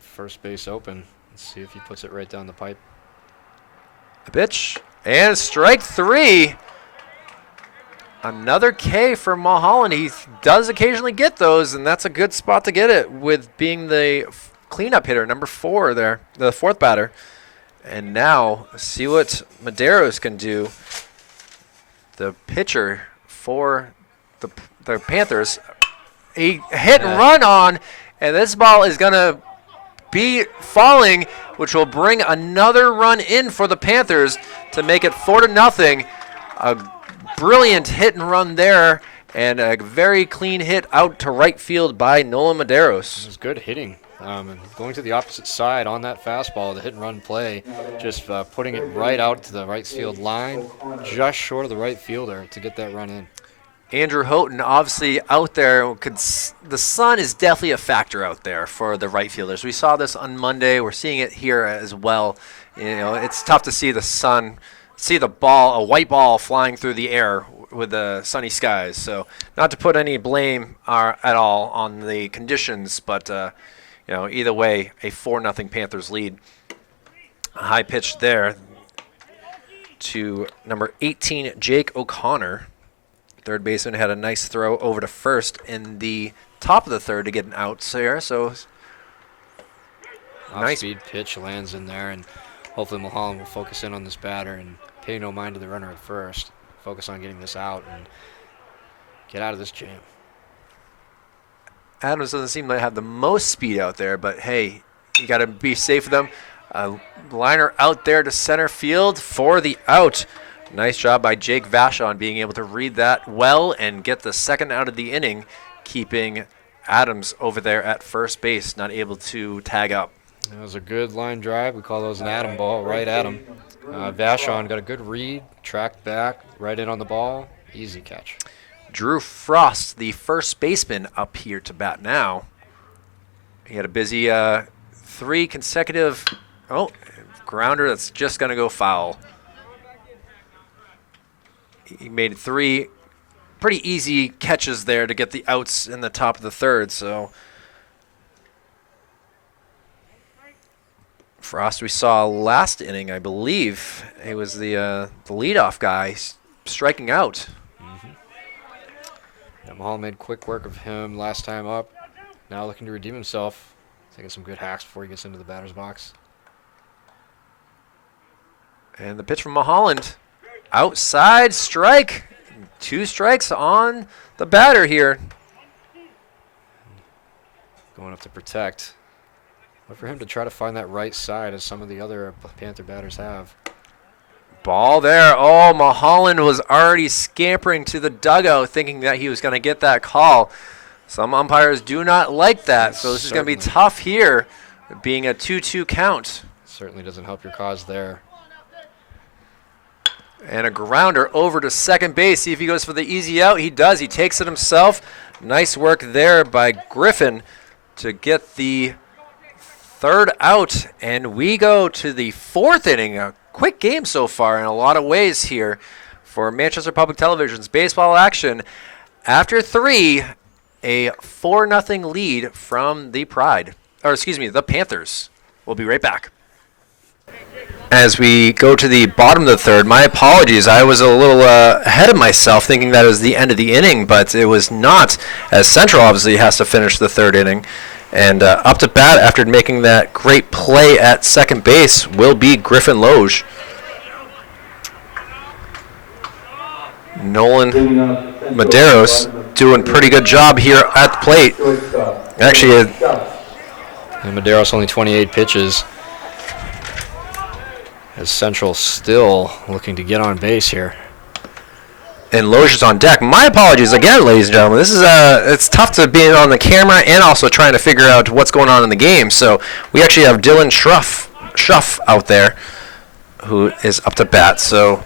First base open. Let's see if he puts it right down the pipe. A pitch. And strike 3. Another K for Mulholland. He does occasionally get those, and that's a good spot to get it with being the cleanup hitter, number 4 there, the 4th batter. And now, see what Medeiros can do. The pitcher for the Panthers, a hit and run on, and this ball is going to be falling, which will bring another run in for the Panthers to make it 4-0. A brilliant hit and run there, and a very clean hit out to right field by Nolan Medeiros. It was good hitting. And going to the opposite side on that fastball, the hit and run play, just putting it right out to the right field line, just short of the right fielder to get that run in. Andrew Houghton obviously out there. The sun is definitely a factor out there for the right fielders. We saw this on Monday. We're seeing it here as well. You know, it's tough to see the sun, see the ball, a white ball flying through the air with the sunny skies. So not to put any blame at all on the conditions, but you know, either way, a 4-0 Panthers lead. A high pitch there to number 18, Jake O'Connor. Third baseman had a nice throw over to first in the top of the third to get an out there. So nice speed pitch lands in there, and hopefully Mulholland will focus in on this batter and pay no mind to the runner at first. Focus on getting this out and get out of this jam. Adams doesn't seem to have the most speed out there, but hey, you got to be safe with them. Liner out there to center field for the out. Nice job by Jake Vashon being able to read that well and get the second out of the inning, keeping Adams over there at first base, not able to tag up. That was a good line drive. We call those an Adam ball, right at him. Vashon got a good read, tracked back, right in on the ball. Easy catch. Drew Frost, the first baseman, up here to bat now. He had a busy 3 consecutive, grounder that's just going to go foul. He made 3 pretty easy catches there to get the outs in the top of the third. So Frost, we saw last inning, I believe. He was the leadoff guy striking out. Mahal made quick work of him last time up. Now looking to redeem himself. Taking some good hacks before he gets into the batter's box. And the pitch from Mulholland. Outside strike. 2 strikes on the batter here. Going up to protect. But for him to try to find that right side as some of the other Panther batters have. Ball there. Oh, Mulholland was already scampering to the dugout thinking that he was going to get that call. Some umpires do not like that, so this is going to be tough here, being a 2-2 count. Certainly doesn't help your cause there. And a grounder over to second base. See if he goes for the easy out. He does. He takes it himself. Nice work there by Griffin to get the third out. And we go to the 4th inning. A quick game so far in a lot of ways here for Manchester Public Television's baseball action. After 3, a 4-0 lead from the the Panthers. We'll be right back. As we go to the bottom of the third, my apologies. I was a little ahead of myself thinking that it was the end of the inning, but it was not, as Central obviously has to finish the 3rd inning. And up to bat after making that great play at second base will be Griffin Loge. Nolan Medeiros doing pretty good job here at the plate. Actually, and Medeiros only 28 pitches. As Central still looking to get on base here. And Loge is on deck. My apologies again, ladies and gentlemen. This is it's tough to be on the camera and also trying to figure out what's going on in the game. So we actually have Dylan Schuff out there, who is up to bat. So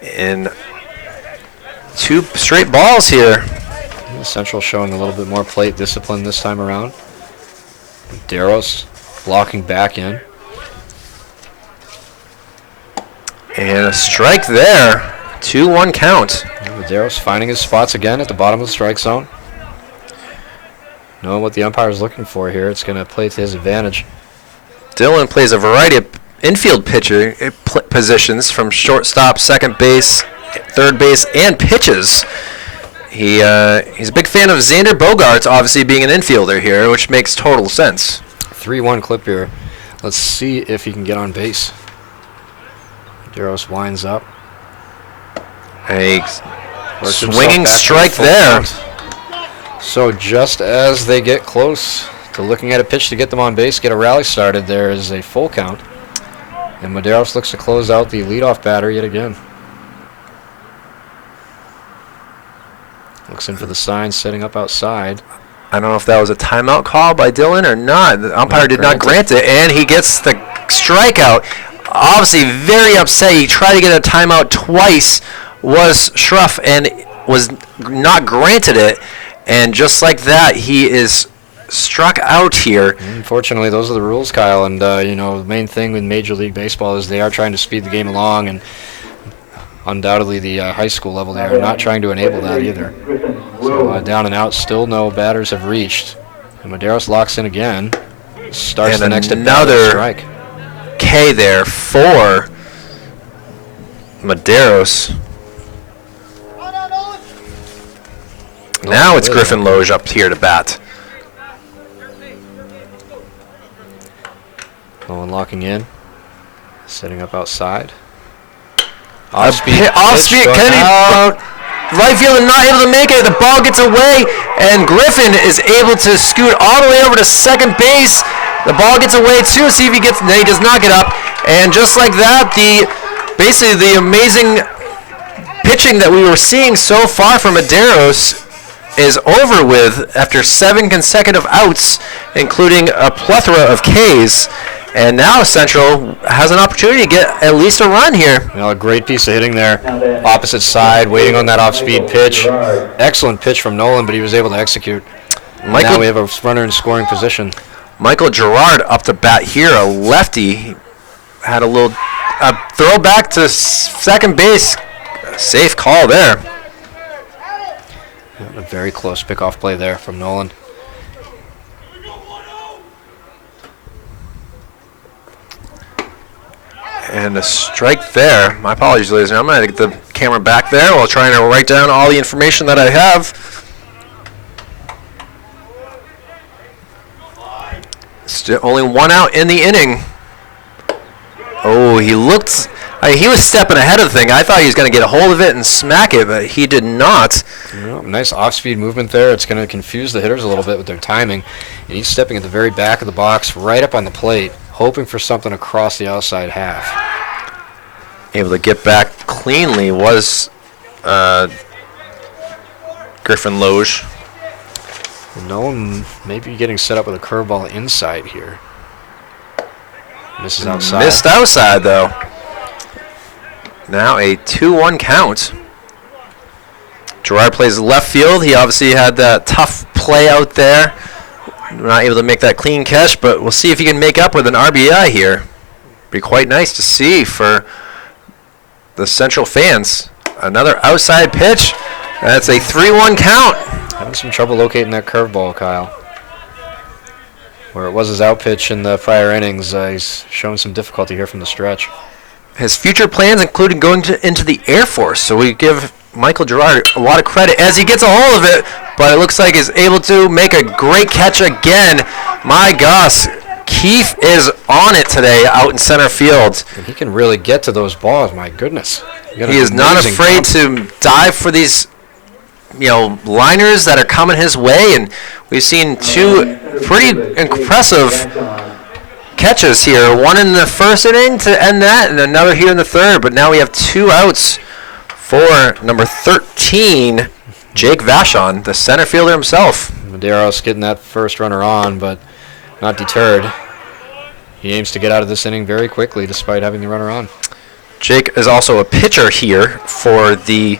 in 2 straight balls here. Central showing a little bit more plate discipline this time around. Medeiros blocking back in. And a strike there. 2-1 count. Medeiros finding his spots again at the bottom of the strike zone. Knowing what the umpire is looking for here, it's going to play to his advantage. Dylan plays a variety of infield pitcher positions from shortstop, second base, third base, and pitches. He's a big fan of Xander Bogaerts, obviously being an infielder here, which makes total sense. 3-1 clip here. Let's see if he can get on base. Medeiros winds up. A swinging strike there. So just as they get close to looking at a pitch to get them on base, get a rally started, there is a full count. And Medeiros looks to close out the leadoff batter yet again. Looks in for the sign, setting up outside. I don't know if that was a timeout call by Dylan or not. The umpire did not grant it, and he gets the strikeout. Obviously very upset. He tried to get a timeout twice, was Schruff, and was not granted it. And just like that, he is struck out here. Unfortunately, those are the rules, Kyle. And, you know, the main thing with Major League Baseball is they are trying to speed the game along, and undoubtedly the high school level, they are not trying to enable that either. So down and out, still no batters have reached. And Medeiros locks in again. Starts and the next another strike. K there for Medeiros. Now it's Griffin Loge up here to bat. Nolan locking in. Setting up outside. Off speed. Kennedy. Right fielder not able to make it. The ball gets away, and Griffin is able to scoot all the way over to second base. The ball gets away too. See if he gets. No, he does not get up. And just like that, basically the amazing pitching that we were seeing so far from Medeiros is over with after 7 consecutive outs, including a plethora of Ks. And now Central has an opportunity to get at least a run here. A great piece of hitting there. Opposite side, waiting on that off-speed pitch. Excellent pitch from Nolan, but he was able to execute. Now we have a runner in scoring position. Michael Gerard up to bat here, a lefty. Had a throw back to second base. Safe call there. A very close pickoff play there from Nolan. And a strike there. My apologies, ladies and gentlemen. I'm going to get the camera back there while trying to write down all the information that I have. Still only 1 out in the inning. Oh, he looked... he was stepping ahead of the thing. I thought he was going to get a hold of it and smack it, but he did not. Nice off-speed movement there. It's going to confuse the hitters a little bit with their timing. And he's stepping at the very back of the box, right up on the plate, hoping for something across the outside half. Able to get back cleanly was Griffin Loge. Nolan maybe getting set up with a curveball inside here. Misses outside. Missed outside, though. Now a 2-1 count. Gerard plays left field. He obviously had that tough play out there. Not able to make that clean catch, but we'll see if he can make up with an RBI here. Be quite nice to see for the Central fans. Another outside pitch. That's a 3-1 count. Having some trouble locating that curveball, Kyle. Where it was his out pitch in the prior innings, he's showing some difficulty here from the stretch. His future plans including going into the Air Force, so we give Michael Gerard a lot of credit as he gets a hold of it, but it looks like he's able to make a great catch again. My gosh, Keefe is on it today out in center field. And he can really get to those balls, my goodness. He is not afraid to dive for these, liners that are coming his way, and we've seen 2 pretty impressive catches here. One in the first inning to end that, and another here in the third, but now we have 2 outs for number 13, Jake Vachon, the center fielder himself. Medeiros getting that first runner on, but not deterred. He aims to get out of this inning very quickly despite having the runner on. Jake is also a pitcher here for the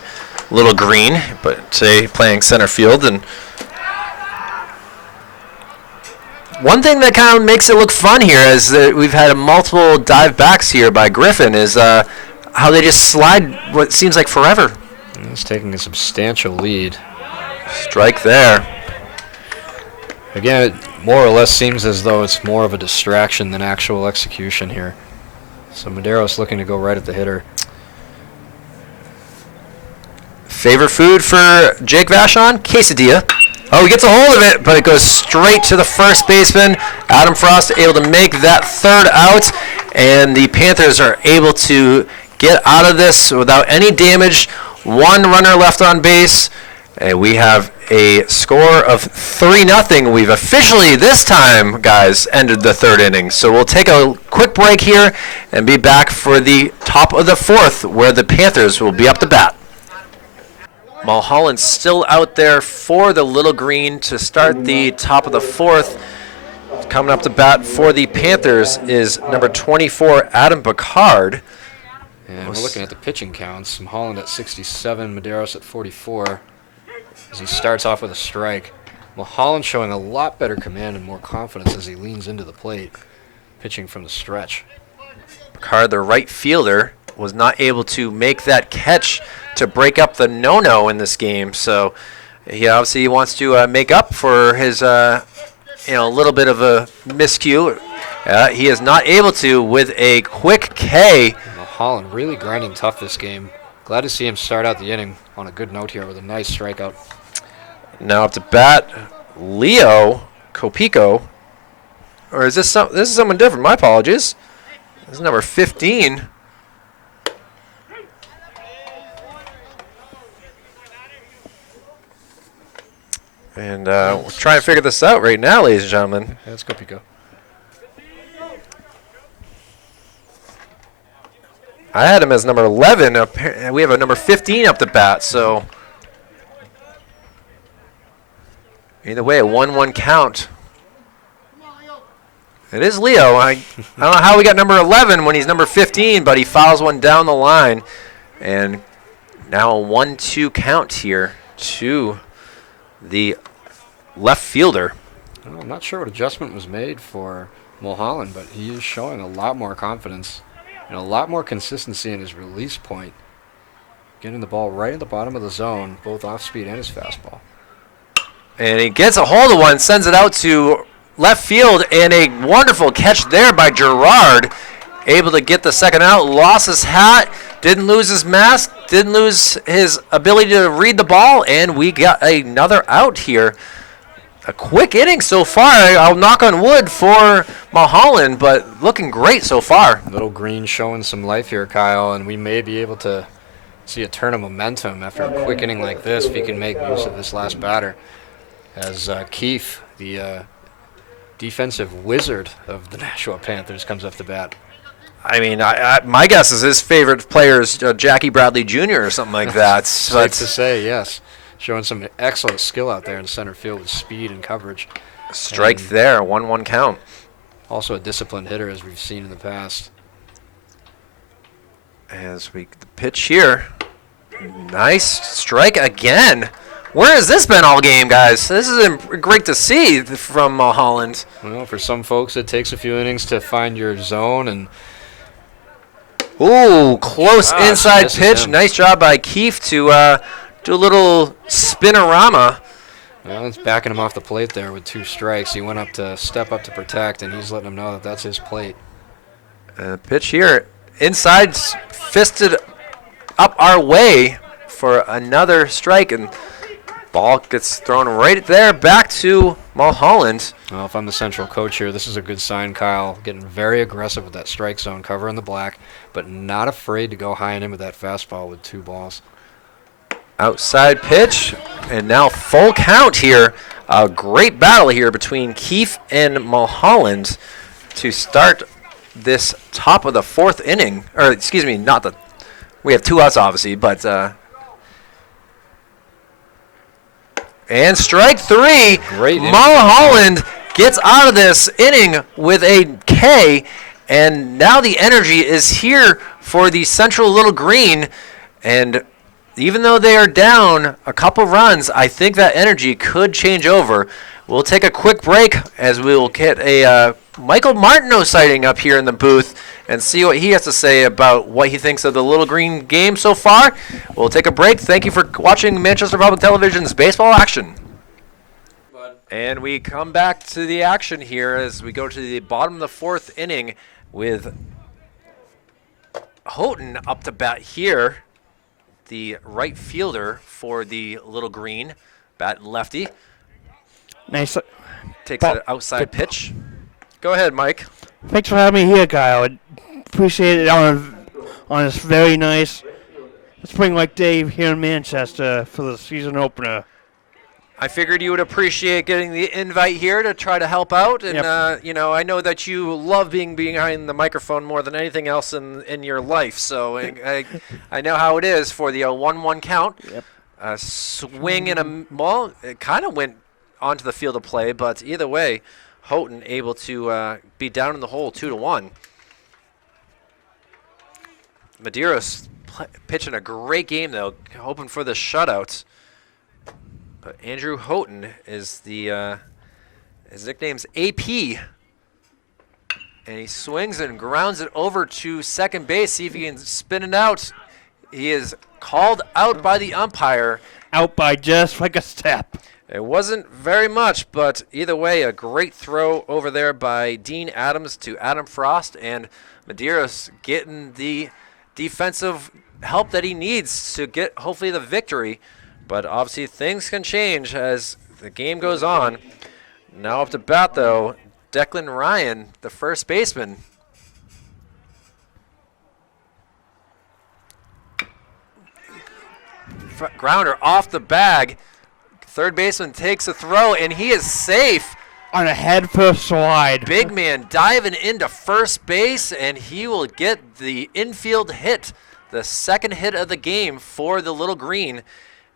Little Green, but today playing center field. And one thing that kind of makes it look fun here is that we've had multiple dive backs here by Griffin is how they just slide what seems like forever. He's taking a substantial lead. Strike there. Again, it more or less seems as though it's more of a distraction than actual execution here. So Medeiros looking to go right at the hitter. Favorite food for Jake Vachon? Quesadilla. Oh, he gets a hold of it, but it goes straight to the first baseman. Adam Frost able to make that third out, and the Panthers are able to get out of this without any damage. One runner left on base, and we have a score of 3-0. We've officially, this time, guys, ended the third inning. So we'll take a quick break here and be back for the top of the fourth, where the Panthers will be up to bat. Mulholland's still out there for the Little Green to start the top of the fourth. Coming up to bat for the Panthers is number 24, Adam Picard. And we're looking at the pitching counts. Mulholland at 67, Medeiros at 44. As he starts off with a strike. Mulholland showing a lot better command and more confidence as he leans into the plate, pitching from the stretch. Picard, the right fielder, was not able to make that catch to break up the no-no in this game. So he obviously wants to make up for his a little bit of a miscue. He is not able to with a quick K. Mulholland really grinding tough this game. Glad to see him start out the inning on a good note here with a nice strikeout. Now up to bat, Leo Copico. Or is this this is someone different? My apologies. This is number 15. And we're trying to figure this out right now, ladies and gentlemen. Yeah, let's go, Pico. I had him as number 11. We have a number 15 up the bat, so either way, a 1-1 count. It is Leo. I don't know how we got number 11 when he's number 15, but he fouls one down the line. And now a 1-2 count here to the left fielder. I'm not sure what adjustment was made for Mulholland, but he is showing a lot more confidence and a lot more consistency in his release point. Getting the ball right at the bottom of the zone, both off speed and his fastball. And he gets a hold of one, sends it out to left field, and a wonderful catch there by Gerard. Able to get the second out, lost his hat, didn't lose his mask, didn't lose his ability to read the ball, and we got another out here. A quick inning so far. I'll knock on wood for Mulholland, but looking great so far. Little Green showing some life here, Kyle, and we may be able to see a turn of momentum after a quick inning like this if he can make use of this last batter. As Keefe, the defensive wizard of the Nashua Panthers, comes up to bat. I mean, my guess is his favorite player is Jackie Bradley Jr. or something like that. Safe to say, yes. Showing some excellent skill out there in center field with speed and coverage. Strike there, 1-1 count. Also a disciplined hitter, as we've seen in the past. As we the pitch here. Nice strike again. Where has this been all game, guys? This is great to see from Mulholland. Well, for some folks, it takes a few innings to find your zone. And ooh, close inside pitch. Nice job by Keefe to do a little spinorama. Well, it's backing him off the plate there with 2 strikes. He went up to step up to protect, and he's letting him know that that's his plate. Pitch here. Inside, fisted up our way for another strike, and ball gets thrown right there back to Mulholland. Well, if I'm the central coach here, this is a good sign, Kyle. Getting very aggressive with that strike zone, covering the black, but not afraid to go high and in with that fastball with 2 balls. Outside pitch, and now full count here. A great battle here between Keefe and Mulholland to start this top of the 4th inning. Or, excuse me, not the... We have 2 outs, obviously, but... and strike 3. Great. Mulholland gets out of this inning with a K, and now the energy is here for the Central Little Green, and even though they are down a couple runs, I think that energy could change over. We'll take a quick break as we will get a Michael Martineau sighting up here in the booth and see what he has to say about what he thinks of the Little Green game so far. We'll take a break. Thank you for watching Manchester Public Television's Baseball Action. And we come back to the action here as we go to the bottom of the 4th inning with Houghton up to bat here, the right fielder for the Little Green, bat lefty. Nice. Takes an outside pitch. Go ahead, Mike. Thanks for having me here, Kyle. I appreciate it on this very nice spring like day here in Manchester for the season opener. I figured you would appreciate getting the invite here to try to help out. And, Yep. I know that you love being behind the microphone more than anything else in your life. So I know how it is for the 1-1 count. Yep. A swing and it kind of went onto the field of play, but either way, Houghton able to be down in the hole 2-1. Medeiros pitching a great game, though, hoping for the shutout. But Andrew Houghton is his nickname's AP. And he swings and grounds it over to second base. See if he can spin it out. He is called out by the umpire. Out by just like a step. It wasn't very much, but either way, a great throw over there by Dean Adams to Adam Frost. And Medeiros getting the defensive help that he needs to get, hopefully, the victory. But obviously things can change as the game goes on. Now up to bat, though, Declan Ryan, the first baseman. Grounder off the bag. Third baseman takes a throw, and he is safe. On a head first slide. Big man diving into first base, and he will get the infield hit, the second hit of the game for the Little Green.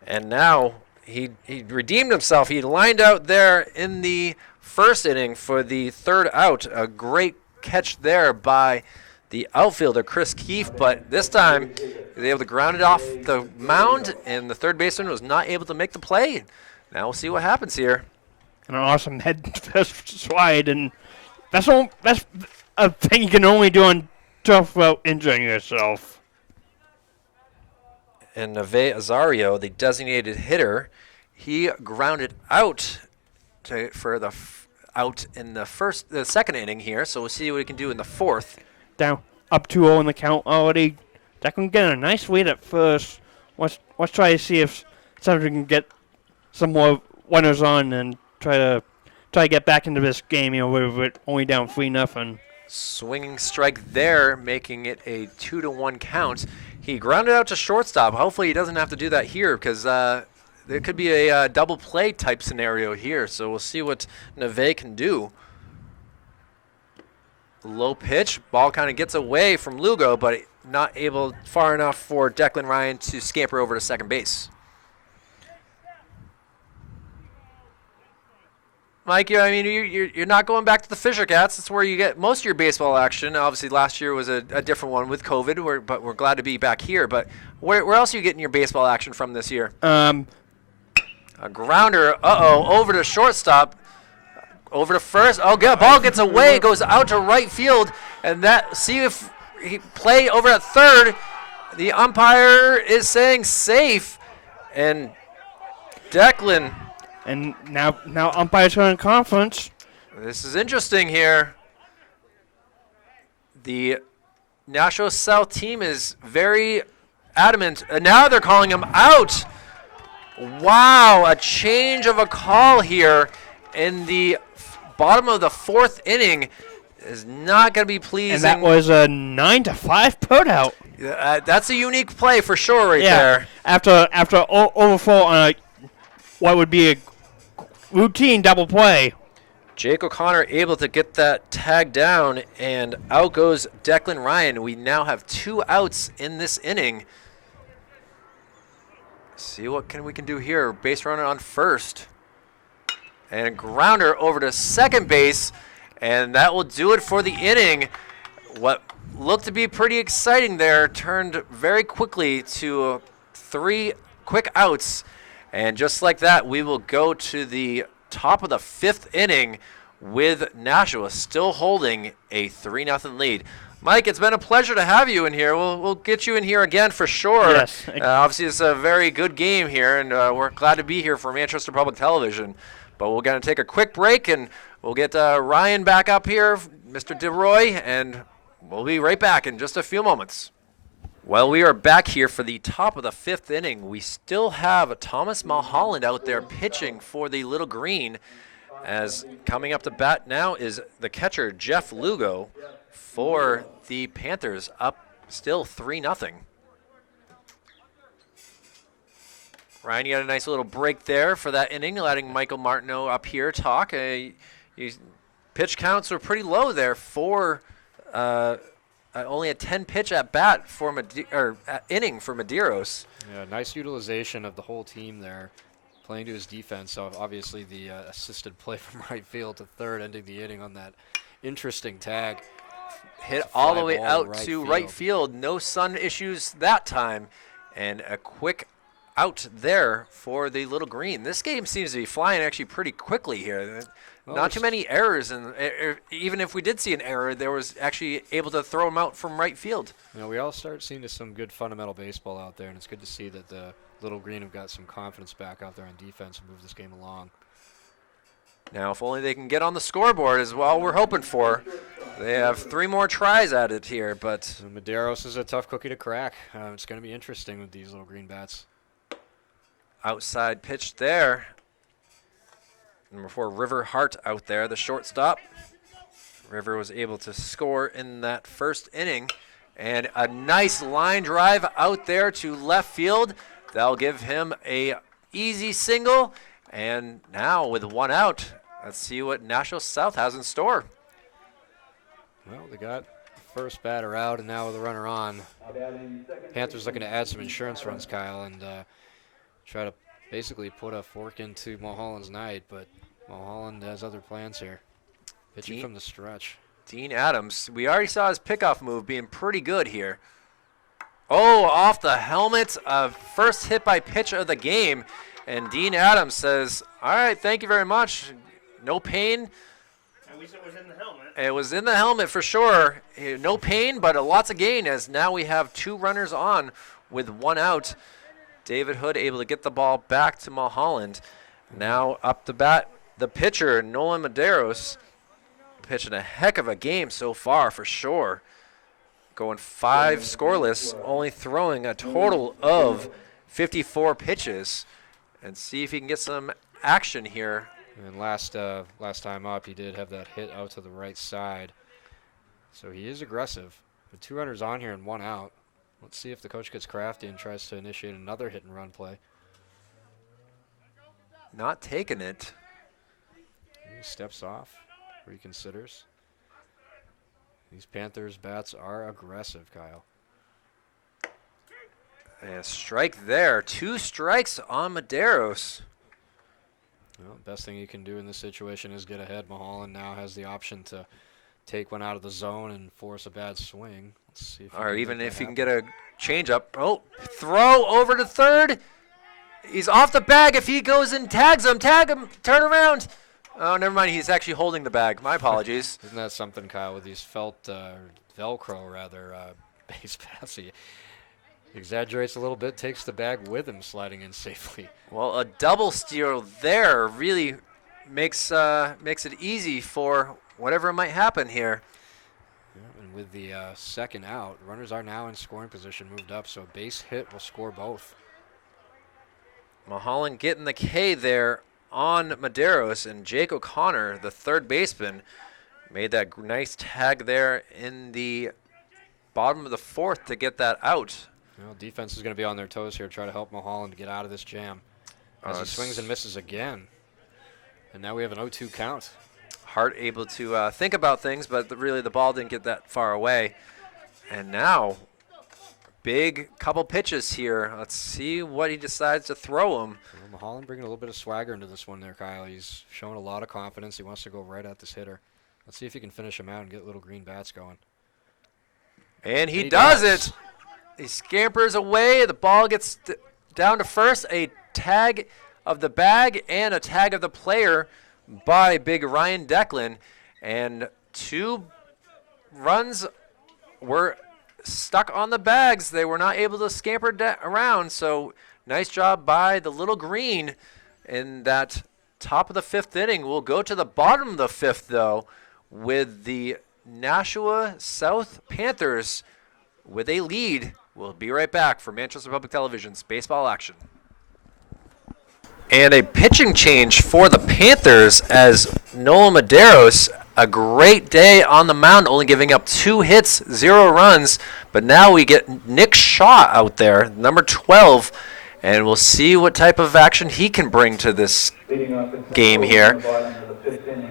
And now he redeemed himself. He lined out there in the first inning for the third out. A great catch there by the outfielder, Chris Keefe. But this time, he was able to ground it off the mound, and the third baseman was not able to make the play. Now we'll see what happens here. An awesome head first slide. And that's a thing you can only do on turf without injuring yourself. And Nave Azario, the designated hitter, he grounded out for the out in the second inning here. So we'll see what he can do in the fourth. Down up 2-0 in the count already. Declan getting a nice lead at first. Let's try to see if somebody can get some more runners on and try to get back into this game. We're only down 3-0. Swinging strike there, making it a 2-1 count. He grounded out to shortstop. Hopefully he doesn't have to do that here because there could be a double play type scenario here. So we'll see what Nave can do. Low pitch. Ball kind of gets away from Lugo, but not able far enough for Declan Ryan to scamper over to second base. Mike, you're not going back to the Fisher Cats. That's where you get most of your baseball action. Obviously, last year was a different one with COVID, but we're glad to be back here. But where else are you getting your baseball action from this year? A grounder, over to shortstop, over to first. Oh, good. Ball gets away, goes out to right field, and see if he play over at third. The umpire is saying safe, and Declan. And now umpires are in conference. This is interesting here. The Nashua South team is very adamant. And now they're calling him out. Wow, a change of a call here in the bottom of the fourth inning is not going to be pleasing. And that was a 9-5 putout. That's a unique play for sure there. After overflow on what would be a routine double play. Jake O'Connor able to get that tag down, and out goes Declan Ryan. We now have 2 outs in this inning. See what we can do here. Base runner on first. And a grounder over to second base, and that will do it for the inning. What looked to be pretty exciting there turned very quickly to 3 quick outs. And just like that, we will go to the top of the 5th inning with Nashua still holding a 3-0 lead. Mike, it's been a pleasure to have you in here. We'll get you in here again for sure. Yes. Obviously, it's a very good game here, and we're glad to be here for Manchester Public Television. But we're going to take a quick break, and we'll get Ryan back up here, Mr. DeRoy, and we'll be right back in just a few moments. Well, we are back here for the top of the 5th inning. We still have Thomas Mulholland out there pitching for the Little Green, as coming up to bat now is the catcher, Jeff Lugo, for the Panthers, up still 3-0. Ryan, you got a nice little break there for that inning, letting Michael Martineau up here talk. Pitch counts were pretty low there for only a 10 pitch at bat for inning for Medeiros. Yeah, nice utilization of the whole team there, playing to his defense. So obviously the assisted play from right field to third, ending the inning on that interesting tag. Hit all the way out to right field. No sun issues that time, and a quick out there for the Little Green. This game seems to be flying actually pretty quickly here. Not too many errors, and even if we did see an error, there was actually able to throw him out from right field. You know, we all start seeing some good fundamental baseball out there, and it's good to see that the Little Green have got some confidence back out there on defense and move this game along. Now, if only they can get on the scoreboard is what we're hoping for. They have 3 more tries at it here, but So Medeiros is a tough cookie to crack. It's going to be interesting with these Little Green bats. outside pitch there. Number 4, River Hart out there, the shortstop. River was able to score in that first inning. And a nice line drive out there to left field. That'll give him a easy single. And now with 1 out, let's see what Nashua South has in store. Well, they got the first batter out, and now with the runner on. Panthers looking to add some insurance runs, Kyle, and try to basically put a fork into Mulholland's night, but Mulholland has other plans here. Pitching from the stretch. Dean Adams, we already saw his pickoff move being pretty good here. Oh, off the helmet, first hit by pitch of the game. And Dean Adams says, all right, thank you very much. No pain. At least it was in the helmet. It was in the helmet for sure. No pain, but lots of gain, as now we have 2 runners on with 1 out. David Hood able to get the ball back to Mulholland. Now up to bat, the pitcher, Nolan Medeiros, pitching a heck of a game so far for sure. Going 5 scoreless, only throwing a total of 54 pitches. And see if he can get some action here. And last time up, he did have that hit out to the right side. So he is aggressive. With 2 runners on here and 1 out. Let's see if the coach gets crafty and tries to initiate another hit and run play. Not taking it. He steps off, reconsiders. These Panthers bats are aggressive, Kyle. And a strike there. 2 strikes on Medeiros. Well, best thing you can do in this situation is get ahead. Mulholland now has the option to take one out of the zone and force a bad swing. Let's see if or even if he can get a changeup. Oh, throw over to third. He's off the bag. If he goes and tags him, tag him, turn around. Oh, never mind. He's actually holding the bag. My apologies. Isn't that something, Kyle, with these Velcro, rather, base pass? He exaggerates a little bit, takes the bag with him, sliding in safely. Well, a double steal there really makes it easy for whatever might happen here. Yeah, and with the second out, runners are now in scoring position, moved up, so base hit will score both. Mulholland getting the K there on Medeiros, and Jake O'Connor, the third baseman, made that nice tag there in the bottom of the 4th to get that out. Well, defense is going to be on their toes here, try to help Mulholland to get out of this jam. As he swings and misses again. And now we have an 0-2 count. Hart able to think about things, but really the ball didn't get that far away. And now, big couple pitches here. Let's see what he decides to throw him. Well, Mulholland bringing a little bit of swagger into this one there, Kyle. He's showing a lot of confidence. He wants to go right at this hitter. Let's see if he can finish him out and get little green bats going. And he does it. He scampers away. The ball gets down to first. A tag of the bag and a tag of the player by big Ryan Declan. And 2 runs were stuck on the bags. They were not able to scamper around. So nice job by the Little Green in that top of the 5th inning. We'll go to the bottom of the 5th, though, with the Nashua South Panthers with a lead We'll be right back for Manchester Public Television's baseball action. And a pitching change for the Panthers as Nolan Medeiros, a great day on the mound, only giving up 2 hits, 0 runs. But now we get Nick Shaw out there, number 12, and we'll see what type of action he can bring to this game here.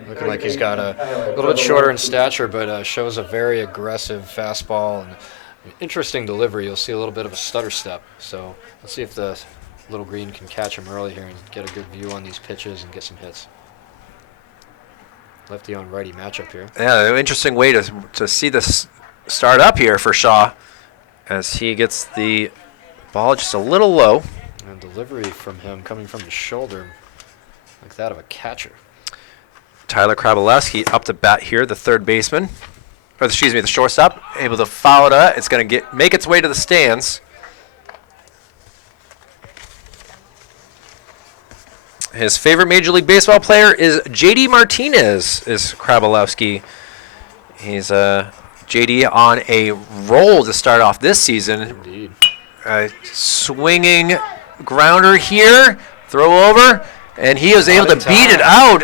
Looking like he's got a little bit shorter in stature, but shows a very aggressive fastball and interesting delivery. You'll see a little bit of a stutter step. So let's see if the Little Green can catch him early here and get a good view on these pitches and get some hits. Lefty on righty matchup here. Yeah, an interesting way to see this start up here for Shaw as he gets the ball just a little low. And delivery from him coming from the shoulder like that of a catcher. Tyler Krabalewski up to bat here, the third baseman. Or excuse me, the shortstop, able to foul it up. It's going to make its way to the stands. His favorite Major League Baseball player is J.D. Martinez, is Krabalewski. He's J.D. on a roll to start off this season. Indeed. Swinging grounder here, throw over, and he was able to beat it out.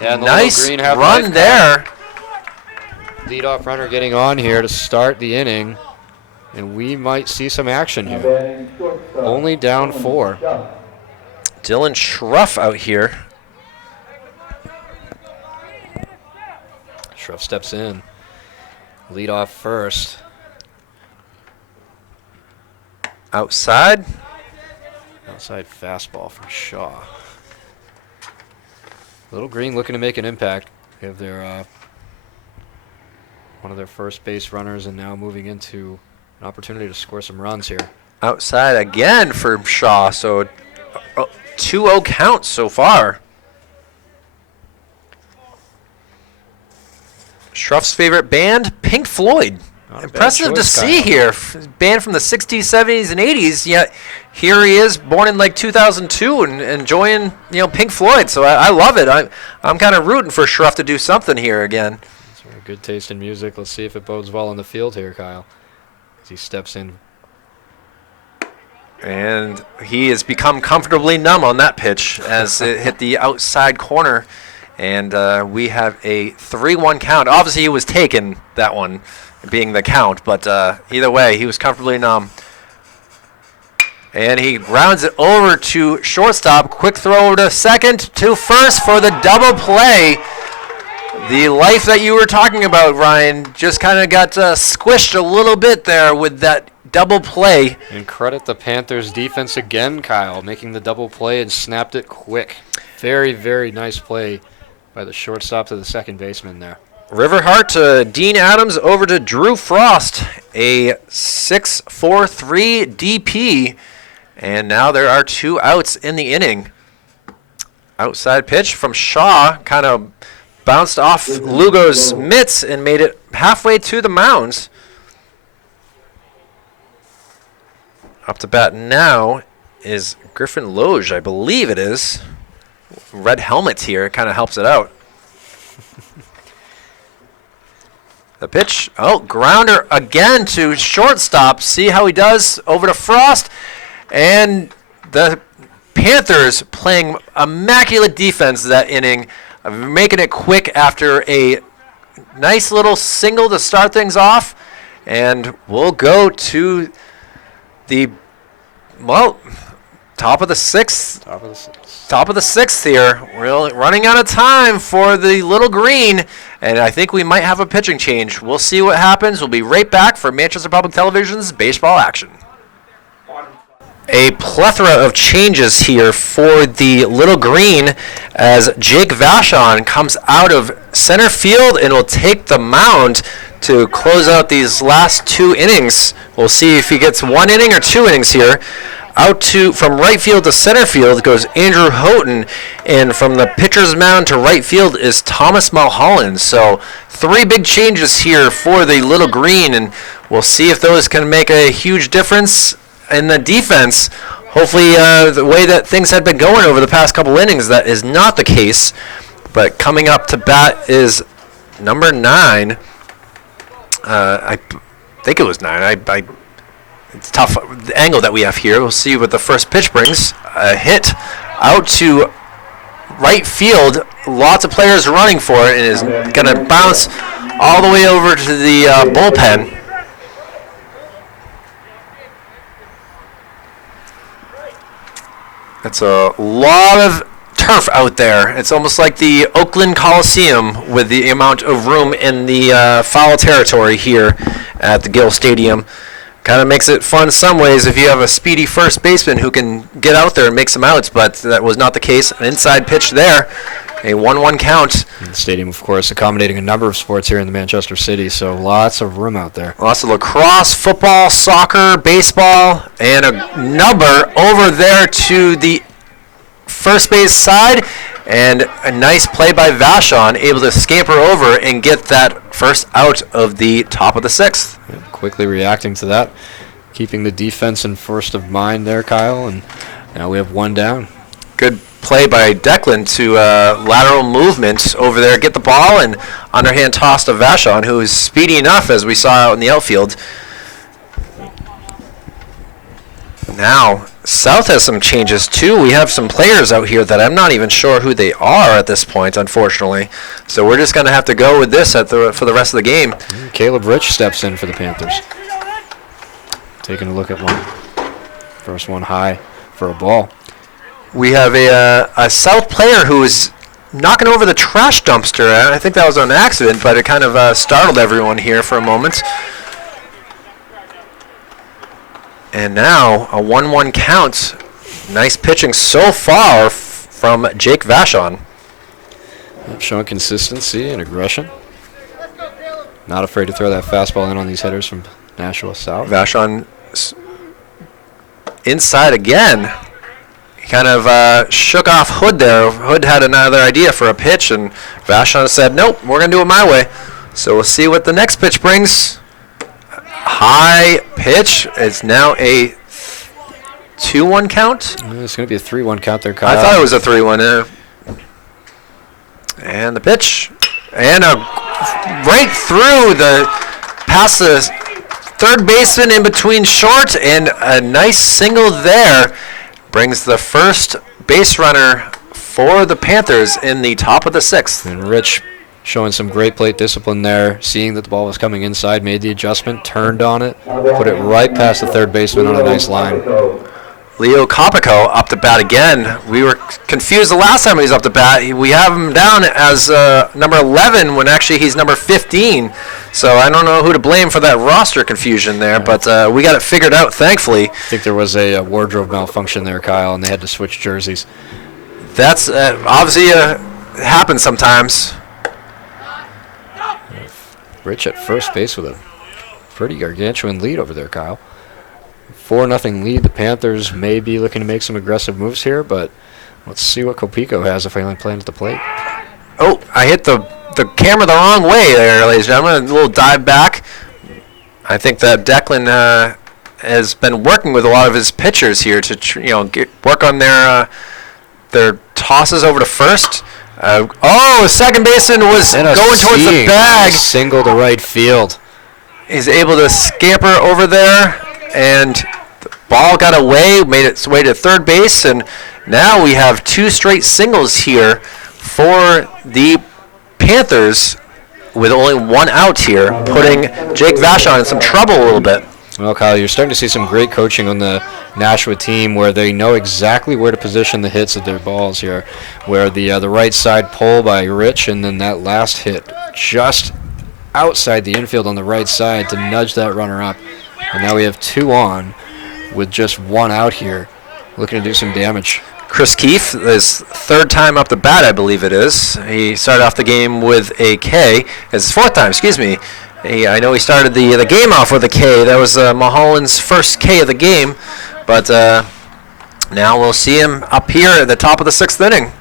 Yeah, nice run there. Leadoff runner getting on here to start the inning, and we might see some action here. Only down 4. Dylan Schruff out here. Schruff steps in. Lead off first. Outside. Outside fastball from Shaw. Little Green looking to make an impact. They have their one of their first base runners and now moving into an opportunity to score some runs here. Outside again for Shaw, so 2-0 count so far. Schruff's favorite band, Pink Floyd. Impressive to see here. Band from the 60s, 70s, and 80s, yet here he is, born in like 2002 and enjoying, Pink Floyd. So I love it. I'm kind of rooting for Schruff to do something here again. That's very good taste in music. Let's see if it bodes well in the field here, Kyle, as he steps in. And he has become comfortably numb on that pitch as it hit the outside corner. And we have a 3-1 count. Obviously, he was taken, that one, being the count. But either way, he was comfortably numb. And he grounds it over to shortstop. Quick throw over to second, to first for the double play. The life that you were talking about, Ryan, just kind of got squished a little bit there with that double play. And credit the Panthers defense again, Kyle, making the double play and snapped it quick. Very, very nice play by the shortstop to the second baseman there. Riverheart to Dean Adams over to Drew Frost, a 6-4-3 DP. And now there are 2 outs in the inning. Outside pitch from Shaw kind of bounced off Lugo's mitts and made it halfway to the mound. Up to bat now is Griffin Loge, I believe it is. Red helmet here kind of helps it out. The pitch, grounder again to shortstop. See how he does over to Frost. And the Panthers playing immaculate defense that inning, making it quick after a nice little single to start things off. And we'll go to the, top of the sixth. Top of the sixth here. We're running out of time for the Little Green, and I think we might have a pitching change. We'll see what happens. We'll be right back for Manchester Public Television's baseball action. A plethora of changes here for the Little Green as Jake Vachon comes out of center field and will take the mound to close out these last 2 innings. We'll see if he gets 1 inning or 2 innings here. Out to from right field to center field goes Andrew Houghton, and from the pitcher's mound to right field is Thomas Mulholland. So 3 big changes here for the Little Green, and we'll see if those can make a huge difference in the defense. Hopefully, the way that things had been going over the past couple innings, that is not the case. But coming up to bat is number 9. think it was 9. It's tough the angle that we have here. We'll see what the first pitch brings. A hit out to right field. Lots of players running for it, and is going to bounce all the way over to the bullpen. That's a lot of turf out there. It's almost like the Oakland Coliseum with the amount of room in the foul territory here at the Gill Stadium. Kind of makes it fun some ways if you have a speedy first baseman who can get out there and make some outs, but that was not the case. An inside pitch there, a 1-1 count. The stadium, of course, accommodating a number of sports here in the Manchester City, so lots of room out there. Lots of lacrosse, football, soccer, baseball, and a number over there to the first base side, and a nice play by Vashon, able to scamper over and get that first out of the top of the 6th. Yeah, quickly reacting to that, keeping the defense in first of mind there, Kyle, and now we have 1 down. Good play by Declan to lateral movement over there, get the ball, and underhand toss to Vashon, who is speedy enough, as we saw out in the outfield. Now, South has some changes too. We have some players out here that I'm not even sure who they are at this point, unfortunately. So we're just going to have to go with this for the rest of the game. Caleb Rich steps in for the Panthers. Taking a look at one. First one high for a ball. We have a South player who is knocking over the trash dumpster. I think that was an accident, but it kind of startled everyone here for a moment. And now a 1-1 count. Nice pitching so far from Jake Vashon. Showing consistency and aggression. Not afraid to throw that fastball in on these hitters from Nashua South. Vashon inside again. He kind of shook off Hood there. Hood had another idea for a pitch, and Vashon said, nope, we're going to do it my way. So we'll see what the next pitch brings. High pitch. It's now a 2-1 count. It's going to be a 3-1 count there, Kyle. I thought it was a 3-1. And the pitch. And right through past the third baseman in between short, and a nice single there brings the first base runner for the Panthers in the top of the 6th. And Rich showing some great plate discipline there, seeing that the ball was coming inside, made the adjustment, turned on it, put it right past the third baseman on a nice line. Leo Copico up to bat again. We were confused the last time he was up to bat. We have him down as number 11 when actually he's number 15. So I don't know who to blame for that roster confusion there, but we got it figured out, thankfully. I think there was a wardrobe malfunction there, Kyle, and they had to switch jerseys. That's obviously happens sometimes. Rich at first base with a pretty gargantuan lead over there, Kyle. 4-0 lead. The Panthers may be looking to make some aggressive moves here, but let's see what Copico has if he only plans at the plate. Oh, I hit the camera the wrong way there, ladies and gentlemen. A little dive back. I think that Declan has been working with a lot of his pitchers here to work on their tosses over to first. Second baseman was going towards the bag. Single to right field. He's able to scamper over there, and the ball got away, made its way to third base, and now we have 2 straight singles here for the Panthers with only 1 out here, putting Jake Vashon in some trouble a little bit. Well, Kyle, you're starting to see some great coaching on the Nashua team where they know exactly where to position the hits of their balls here, where the right side pull by Rich, and then that last hit just outside the infield on the right side to nudge that runner up. And now we have 2 on with just 1 out here, looking to do some damage. Chris Keefe, his 3rd time up the bat, I believe it is. He started off the game with a K. His 4th time, excuse me. I know he started the game off with a K. That was Mulholland's first K of the game. But now we'll see him up here at the top of the 6th inning.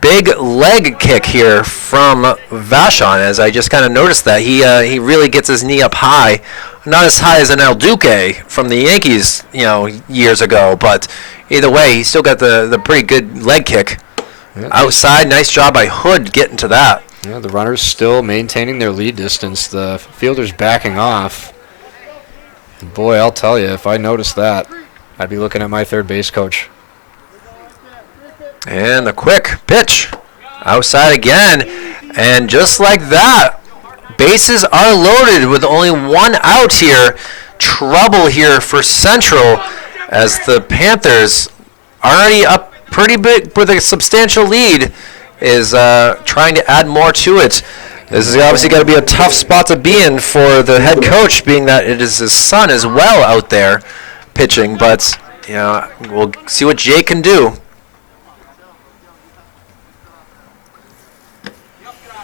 Big leg kick here from Vashon, as I just kind of noticed that. He really gets his knee up high. Not as high as an El Duque from the Yankees, years ago. But either way, he still got the pretty good leg kick. Yeah, outside. Nice job by Hood getting to that. Yeah, the runners still maintaining their lead distance. The fielders backing off. And boy, I'll tell you, if I noticed that, I'd be looking at my third base coach. And the quick pitch outside again. And just like that, bases are loaded with only one out here. Trouble here for Central as the Panthers, already up pretty big with a substantial lead, is trying to add more to it. This is obviously got to be a tough spot to be in for the head coach, being that it is his son as well out there pitching. But we'll see what Jay can do.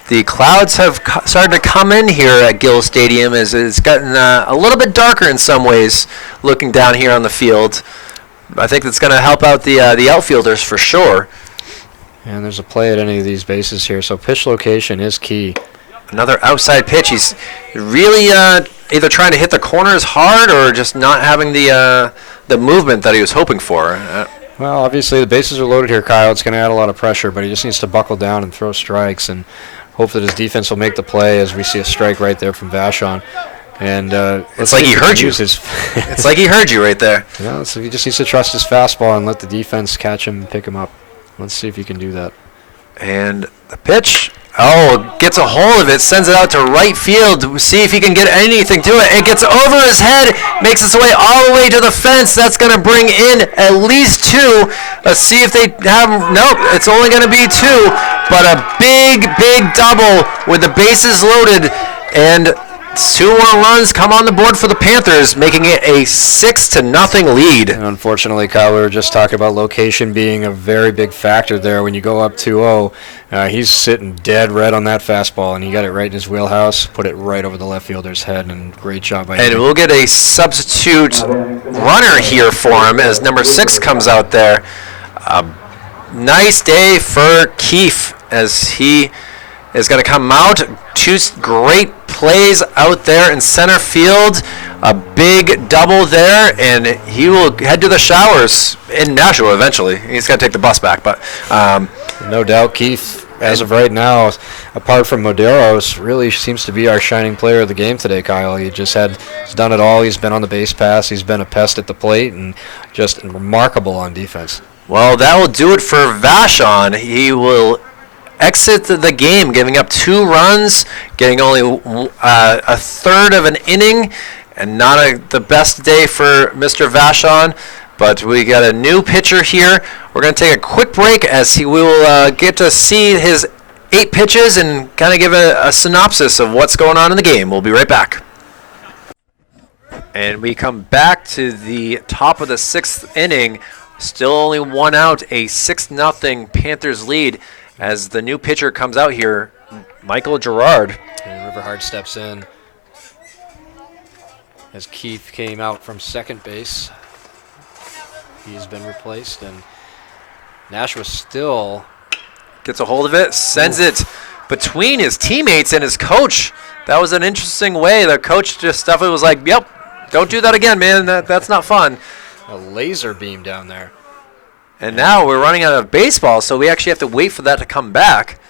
The clouds have started to come in here at Gill Stadium as it's gotten a little bit darker in some ways looking down here on the field. I think that's going to help out the outfielders for sure. And there's a play at any of these bases here, so pitch location is key. Another outside pitch. He's really either trying to hit the corners hard or just not having the movement that he was hoping for. Well, obviously the bases are loaded here, Kyle. It's going to add a lot of pressure, but he just needs to buckle down and throw strikes and hope that his defense will make the play as we see a strike right there from Vashon. And it's like he heard you. It's like he heard you right there. Yeah, so he just needs to trust his fastball and let the defense catch him and pick him up. Let's see if he can do that. And the pitch. Oh, gets a hold of it, sends it out to right field. See if he can get anything to it. It gets over his head, makes its way all the way to the fence. That's going to bring in at least two. Let's see if they have. Nope, it's only going to be two. But a big, big double with the bases loaded. And 2 more runs come on the board for the Panthers, making it a 6-0 lead. And unfortunately, Kyle, we were just talking about location being a very big factor there. When you go up 2-0, he's sitting dead red on that fastball, and he got it right in his wheelhouse, put it right over the left fielder's head, and great job by him. And we'll get a substitute runner here for him as number 6 comes out there. Nice day for Keefe as he is going to come out. 2 great plays out there in center field. A big double there, and he will head to the showers in Nashua eventually. He's got to take the bus back, but no doubt Keefe, as of right now, apart from Moderos, really seems to be our shining player of the game today, Kyle. He's done it all. He's been on the base pass. He's been a pest at the plate, and just remarkable on defense. Well, that will do it for Vashon. He will exit the game, giving up 2 runs, getting only a third of an inning, and not the best day for Mr. Vashon. But we got a new pitcher here. We're going to take a quick break as we will get to see his 8 pitches and kind of give a synopsis of what's going on in the game. We'll be right back. And we come back to the top of the 6th inning. Still only 1 out, a 6-0 Panthers lead. As the new pitcher comes out here, Michael Gerard. And Riverhard steps in as Keith came out from second base. He's been replaced, and Nashua still gets a hold of it, sends it between his teammates and his coach. That was an interesting way. The coach just stuff it was like, yep, don't do that again, man. That's not fun. A laser beam down there. And now we're running out of baseball, so we actually have to wait for that to come back.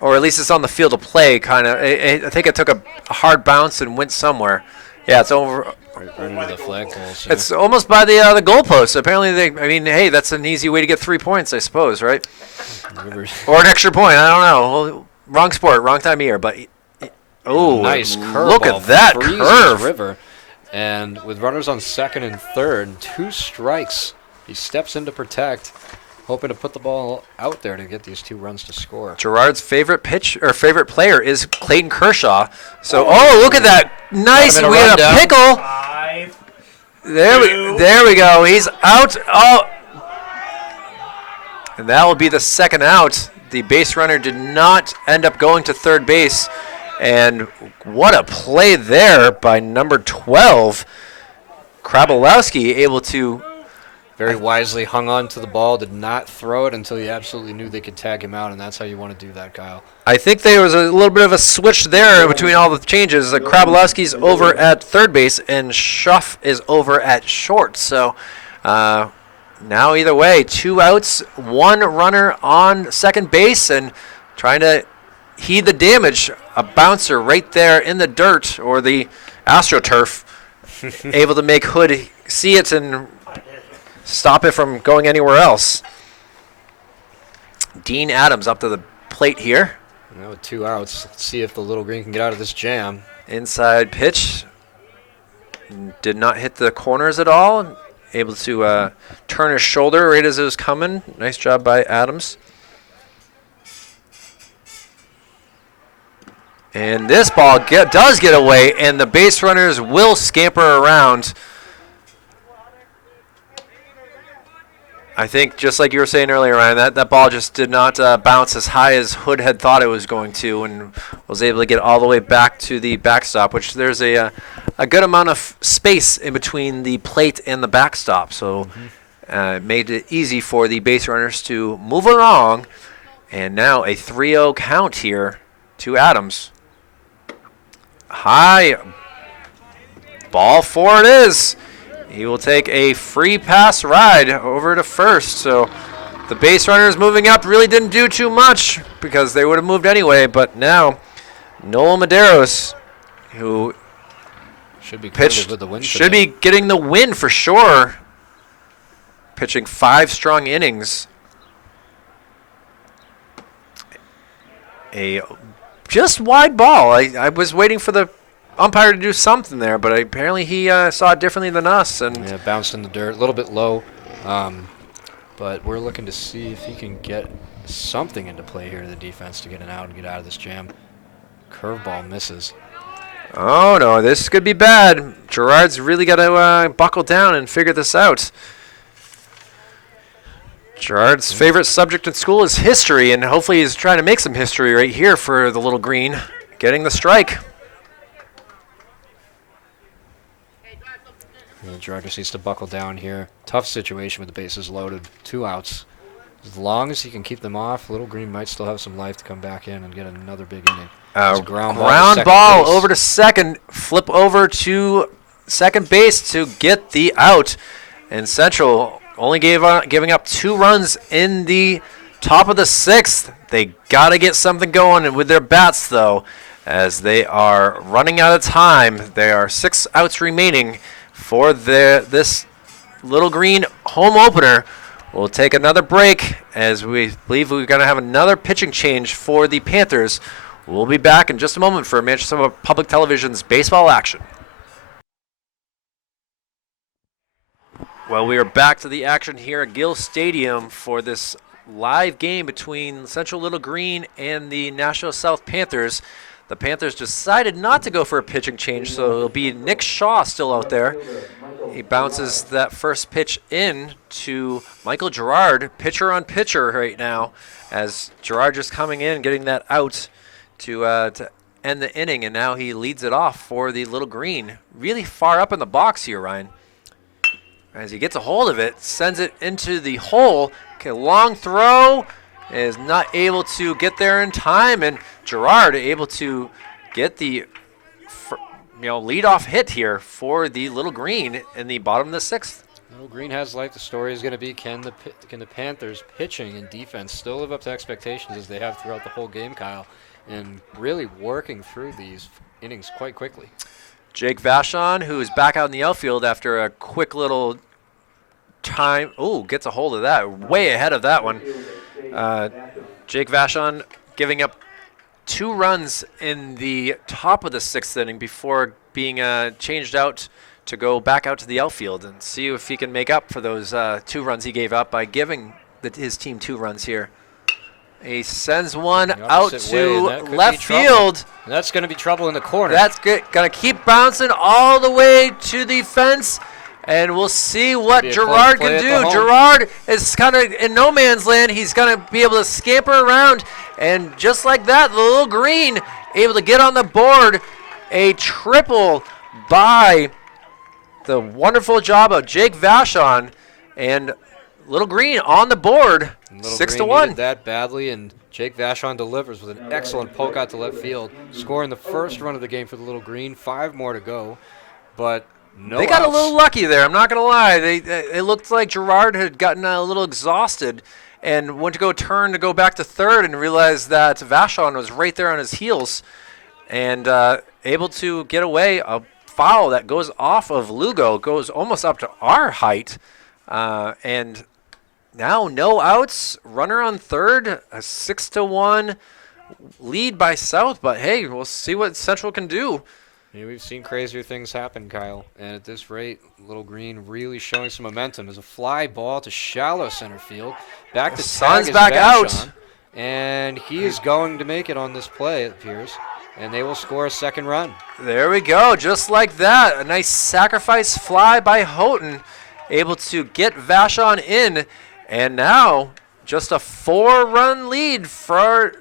Or at least it's on the field of play, kind of. I think it took a hard bounce and went somewhere. Yeah, it's over. Right into the flagpoles. It's almost by the goalpost. Apparently, hey, that's an easy way to get 3 points, I suppose, right? Or an extra point. I don't know. Well, wrong sport, wrong time of year. But nice curve. Look at that curve. River. And with runners on second and third, 2 strikes. He steps in to protect, hoping to put the ball out there to get these 2 runs to score. Gerard's favorite player is Clayton Kershaw. So, look at that. Nice. We had a pickle. 5, There we go. He's out. Oh. And that will be the second out. The base runner did not end up going to third base. And what a play there by number 12. Krabalowski able to very wisely hung on to the ball, did not throw it until he absolutely knew they could tag him out, and that's how you want to do that, Kyle. I think there was a little bit of a switch there between all the changes. Krabalowski's over at third base, and Schuff is over at short. So now either way, 2 outs, 1 runner on second base, and trying to heed the damage. A bouncer right there in the dirt or the AstroTurf, able to make Hood see it and stop it from going anywhere else. Dean Adams up to the plate here. Now with 2 outs, let's see if the Little Green can get out of this jam. Inside pitch. Did not hit the corners at all. Able to turn his shoulder right as it was coming. Nice job by Adams. And this ball does get away, and the base runners will scamper around. I think, just like you were saying earlier, Ryan, that ball just did not bounce as high as Hood had thought it was going to, and was able to get all the way back to the backstop, which there's a good amount of space in between the plate and the backstop. So it made it easy for the base runners to move along. And now a 3-0 count here to Adams. High ball 4 it is. He will take a free pass ride over to first. So the base runners moving up really didn't do too much because they would have moved anyway. But now Noel Medeiros, who should be pitched, with the win should today. be getting the win for sure. Pitching 5 strong innings. A just wide ball. I was waiting for the umpire to do something there, but apparently he saw it differently than us. And yeah, bounced in the dirt, a little bit low. But we're looking to see if he can get something into play here to the defense to get an out and get out of this jam. Curveball misses. Oh, no, this could be bad. Gerard's really got to buckle down and figure this out. Gerard's favorite subject in school is history, and hopefully he's trying to make some history right here for the Little Green, getting the strike. Yeah, Gerard just needs to buckle down here. Tough situation with the bases loaded. 2 outs. As long as he can keep them off, Little Green might still have some life to come back in and get another big inning. Ground ball over to second. Flip over to second base to get the out. And Central only giving up 2 runs in the top of the 6th. They got to get something going with their bats, though, as they are running out of time. There are 6 outs remaining for this Little Green home opener. We'll take another break as we believe we're going to have another pitching change for the Panthers. We'll be back in just a moment for Manchester Public Television's baseball action. Well, we are back to the action here at Gill Stadium for this live game between Central Little Green and the Nashua South Panthers. The Panthers decided not to go for a pitching change, so it'll be Nick Shaw still out there. He bounces that first pitch in to Michael Gerard, pitcher on pitcher right now, as Gerard just coming in, getting that out to end the inning, and now he leads it off for the Little Green. Really far up in the box here, Ryan. As he gets a hold of it, sends it into the hole. Okay, long throw, is not able to get there in time, and Gerard able to get the leadoff hit here for the Little Green in the bottom of the 6th. Little Green has life. The story is going to be can the Panthers pitching and defense still live up to expectations as they have throughout the whole game, Kyle, and really working through these innings quite quickly. Jake Vachon, who is back out in the outfield after a quick little time. Oh, gets a hold of that. Way ahead of that one. Jake Vachon giving up 2 runs in the top of the 6th inning before being changed out to go back out to the outfield and see if he can make up for those 2 runs he gave up by giving his team 2 runs here. He sends one out to left field. That's going to be trouble in the corner. That's good. Going to keep bouncing all the way to the fence, and we'll see what Gerard can do. Gerard is kind of in no man's land. He's going to be able to scamper around, and just like that, the Little Green able to get on the board. A triple by the wonderful job of Jake Vachon, and Little Green on the board, 6-1. Needed that badly, and Jake Vachon delivers with an excellent poke out to left field, scoring the first run of the game for the Little Green. 5 more to go, but no They got outs. a little lucky there, I'm not going to lie. It looked like Gerard had gotten a little exhausted, and went to go turn to go back to third and realized that Vashon was right there on his heels and able to get away. A foul that goes off of Lugo, goes almost up to our height. And now no outs, runner on third, a 6-1 lead by South. But hey, we'll see what Central can do. Yeah, we've seen crazier things happen, Kyle. And at this rate, Little Green really showing some momentum. There's a fly ball to shallow center field. Back to Sun's tag is back Vashon, out. and he is going to make it on this play, it appears. And they will score a second run. There we go, just like that. A nice sacrifice fly by Houghton, able to get Vashon in. And now just a 4-run lead for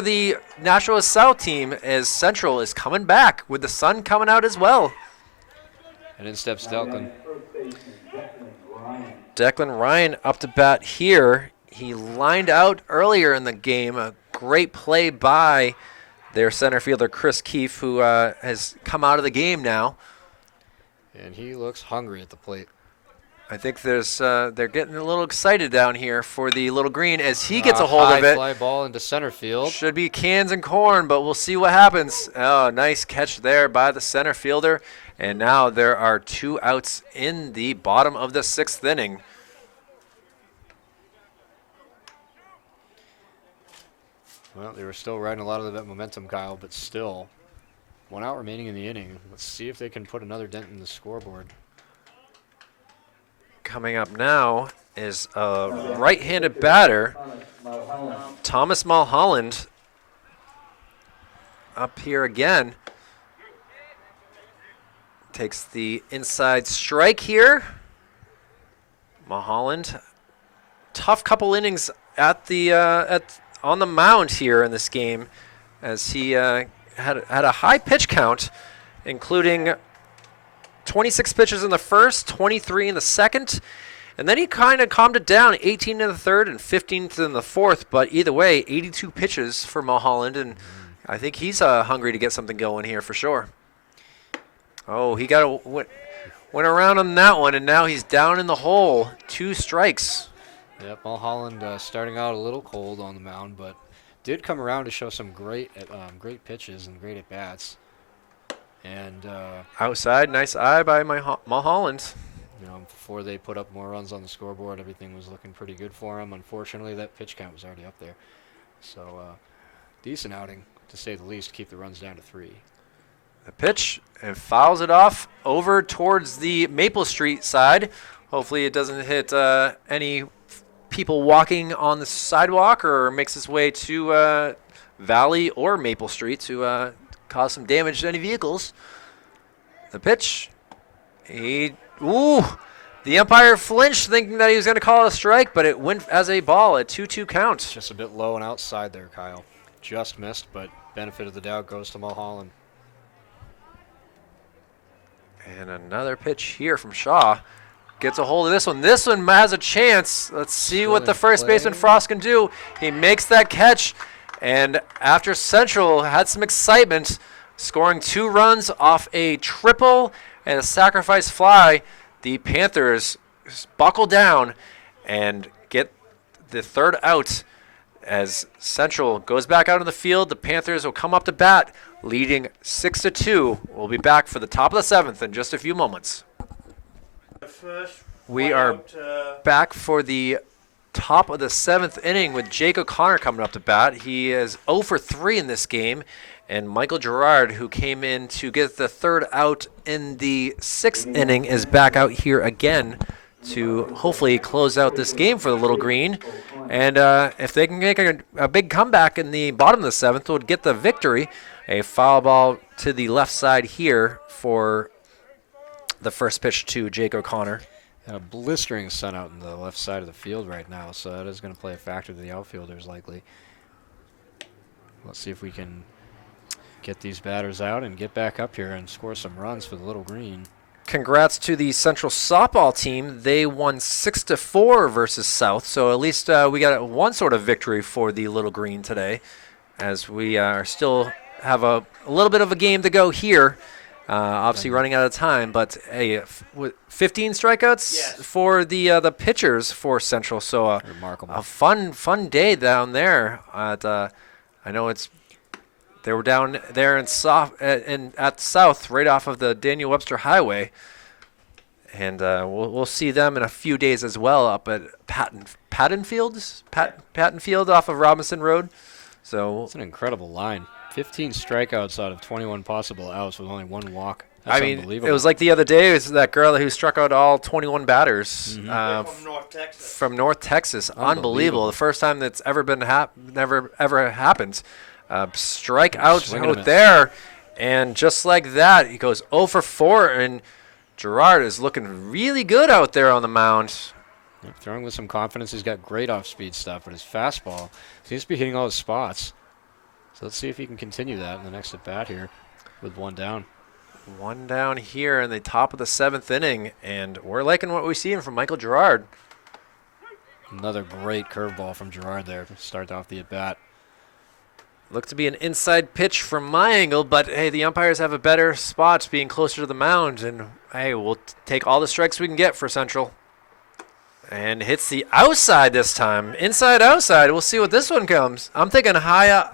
the Nashua South team as Central is coming back with the sun coming out as well. And in steps Declan. Declan Ryan up to bat here. He lined out earlier in the game. A great play by their center fielder, Chris Keefe, who has come out of the game now. And he looks hungry at the plate. I think they're getting a little excited down here for the Little Green as he gets a hold of it. Fly ball into center field. Should be cans and corn, but we'll see what happens. Oh, nice catch there by the center fielder. And now there are 2 outs in the bottom of the 6th inning. Well, they were still riding a lot of that momentum, Kyle, but still 1 out remaining in the inning. Let's see if they can put another dent in the scoreboard. Coming up now is a right-handed batter, Thomas Mulholland, up here again. Takes the inside strike here. Mulholland, tough couple innings at the on the mound here in this game, as he had a high pitch count, including 26 pitches in the first, 23 in the second, and then he kind of calmed it down, 18 in the third and 15 in the fourth. But either way, 82 pitches for Mulholland, and I think he's hungry to get something going here for sure. Oh, he went around on that one, and now he's down in the hole. 2 strikes. Yep, Mulholland starting out a little cold on the mound, but did come around to show some great pitches and great at-bats. And outside, nice eye by Mulholland. You know, before they put up more runs on the scoreboard, everything was looking pretty good for him. Unfortunately, that pitch count was already up there. So, decent outing, to say the least, keep the runs down to 3. The pitch, and fouls it off over towards the Maple Street side. Hopefully it doesn't hit any people walking on the sidewalk or makes its way to Valley or Maple Street to cause some damage to any vehicles. The pitch. The umpire flinched thinking that he was going to call it a strike, but it went as a ball, a 2-2 count. Just a bit low and outside there, Kyle. Just missed, but benefit of the doubt goes to Mulholland. And another pitch here from Shaw. Gets a hold of this one. This one has a chance. Let's see what the first baseman Frost can do. He makes that catch. And after Central had some excitement, scoring 2 runs off a triple and a sacrifice fly, the Panthers buckle down and get the 3rd out as Central goes back out on the field. The Panthers will come up to bat, leading 6-2. We'll be back for the top of the 7th in just a few moments. We are back for the top of the 7th inning with Jake O'Connor coming up to bat. He is 0 for 3 in this game. And Michael Gerard, who came in to get the 3rd out in the 6th inning, is back out here again to hopefully close out this game for the Little Green. And if they can make a big comeback in the bottom of the 7th, would get the victory. A foul ball to the left side here for the first pitch to Jake O'Connor. And a blistering sun out in the left side of the field right now, so that is going to play a factor to the outfielders likely. Let's see if we can get these batters out and get back up here and score some runs for the Little Green. Congrats to the Central softball team. They won 6-4 versus South, so at least we got one sort of victory for the Little Green today, as we are still have a little bit of a game to go here. Obviously running out of time, but hey, 15 strikeouts Yes. for the pitchers for Central. So Remarkable. a fun day down there. I know they were down there in at South, right off of the Daniel Webster Highway, and we'll see them in a few days as well up at Patton Field off of Robinson Road. So It's an incredible line. 15 strikeouts out of 21 possible outs with only 1 walk. That's I mean, unbelievable. it was like the other day. It was that girl who struck out all 21 batters From North Texas. from North Texas. Unbelievable. Unbelievable. The first time that's ever been never ever happened. Strike out Swing and a miss. there, and just like that, he goes 0 for 4, and Gerard is looking really good out there on the mound. Yep, throwing with some confidence. He's got great off-speed stuff, but his fastball seems to be hitting all his spots. So let's see if he can continue that in the next at-bat here with 1 down. 1 down here in the top of the 7th inning, and we're liking what we're seeing from Michael Gerard. Another great curveball from Gerard there to start off the at-bat. Looked to be an inside pitch from my angle, but hey, the umpires have a better spot being closer to the mound, and hey, we'll take all the strikes we can get for Central. And hits the outside this time. Inside, outside. We'll see what this one comes. I'm thinking high,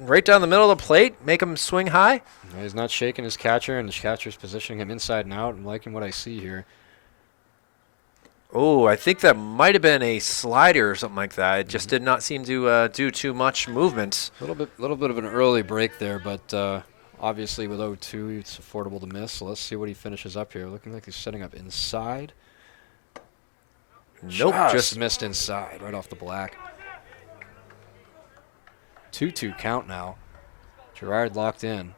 right down the middle of the plate. Make him swing high. He's not shaking his catcher, and the catcher's positioning him inside and out. I'm liking what I see here. Oh, I think that might have been a slider or something like that. It just did not seem to do too much movement. A little bit of an early break there, but obviously with 0-2, it's affordable to miss. So let's see what he finishes up here. Looking like he's setting up inside. Nope, Just missed inside, right off the black. 2-2 count now. Gerard locked in.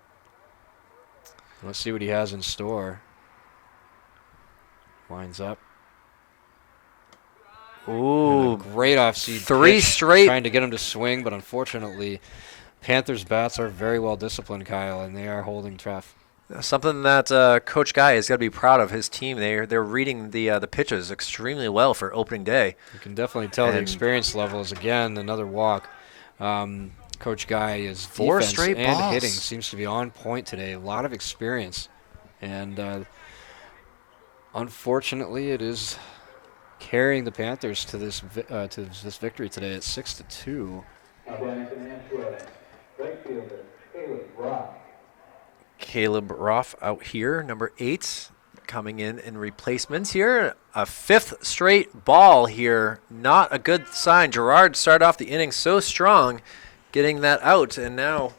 Let's see what he has in store. Winds up. Ooh, And a great off-speed 3 pitch, straight. trying to get him to swing, but unfortunately, Panthers bats are very well disciplined, Kyle, and they are holding Treff. Something that Coach Guy has got to be proud of his team. They're reading the pitches extremely well for opening day. You can definitely tell the And- experience level is, again, another walk. Coach Guy is 4 defense straight and balls. hitting seems to be on point today. A lot of experience, and unfortunately, it is carrying the Panthers to this victory today at 6-2. Caleb Roth out here, number 8, coming in replacements here. A 5th straight ball here. Not a good sign. Gerard started off the inning so strong, getting that out, and now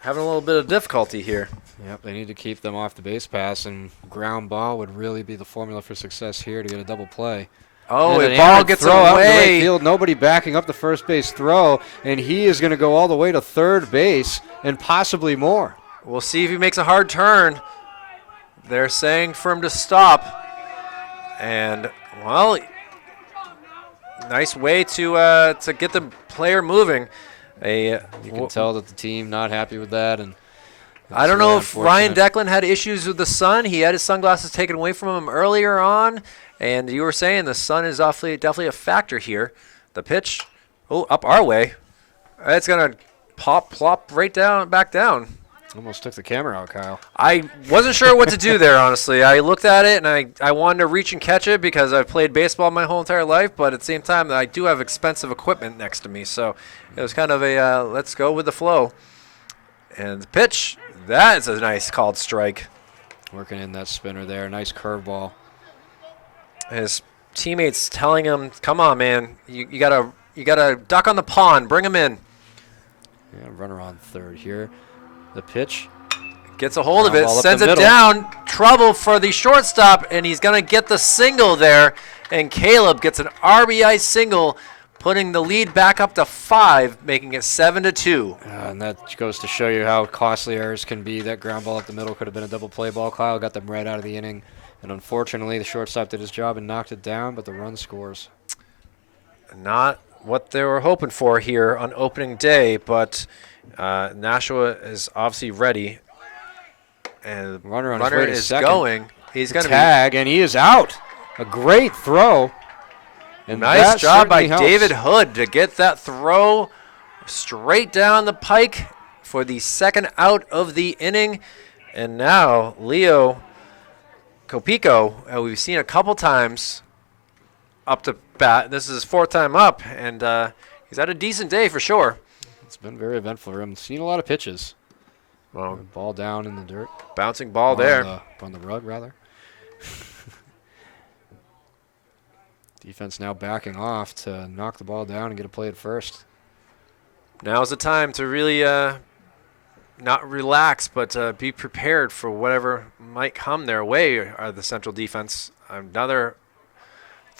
having a little bit of difficulty here. Yep, they need to keep them off the base pass, and ground ball would really be the formula for success here to get a double play. Oh, And a an ball errant gets throw out in the right away. field, nobody backing up the first base throw, and he is going to go all the way to third base and possibly more. We'll see if he makes a hard turn. They're saying for him to stop. And, well, nice way to get the player moving. You can tell that the team not happy with that, and I don't know really if Ryan unfortunate. Declan had issues with the sun. He had his sunglasses taken away from him earlier on, and you were saying the sun is definitely a factor here. The pitch, up our way. It's gonna plop right back down. Almost took the camera out, Kyle. I wasn't sure what to do there, honestly. I looked at it, and I wanted to reach and catch it because I've played baseball my whole entire life, but at the same time, I do have expensive equipment next to me, so it was kind of a let's go with the flow. And the pitch, that is a nice called strike. Working in that spinner there. Nice curveball. His teammates telling him, "Come on, man, you gotta duck on the pond, bring him in." Yeah, runner on third here. The pitch. Gets a hold of Ground it, ball up sends the it middle. down. Trouble for the shortstop, and he's going to get the single there. And Caleb gets an RBI single, putting the lead back up to 5, making it 7-2. And that goes to show you how costly errors can be. That ground ball up the middle could have been a double play ball. Kyle got them right out of the inning. And unfortunately, the shortstop did his job and knocked it down, but the run scores. Not what they were hoping for here on opening day, but Nashua is obviously ready. And the Runner on his way to is second. going. He's going to be. Tag, and he is out. A great throw. And Nice that job by certainly helps. David Hood to get that throw straight down the pike for the second out of the inning. And now Leo Copico, we've seen a couple times up to bat. This is his 4th time up, and he's had a decent day for sure. It's been very eventful for him. Seen a lot of pitches. Well, Ball down in the dirt. bouncing ball there. On the rug, rather. Defense now backing off to knock the ball down and get a play at first. Now's the time to really not relax, but be prepared for whatever might come their way. The Central defense. Another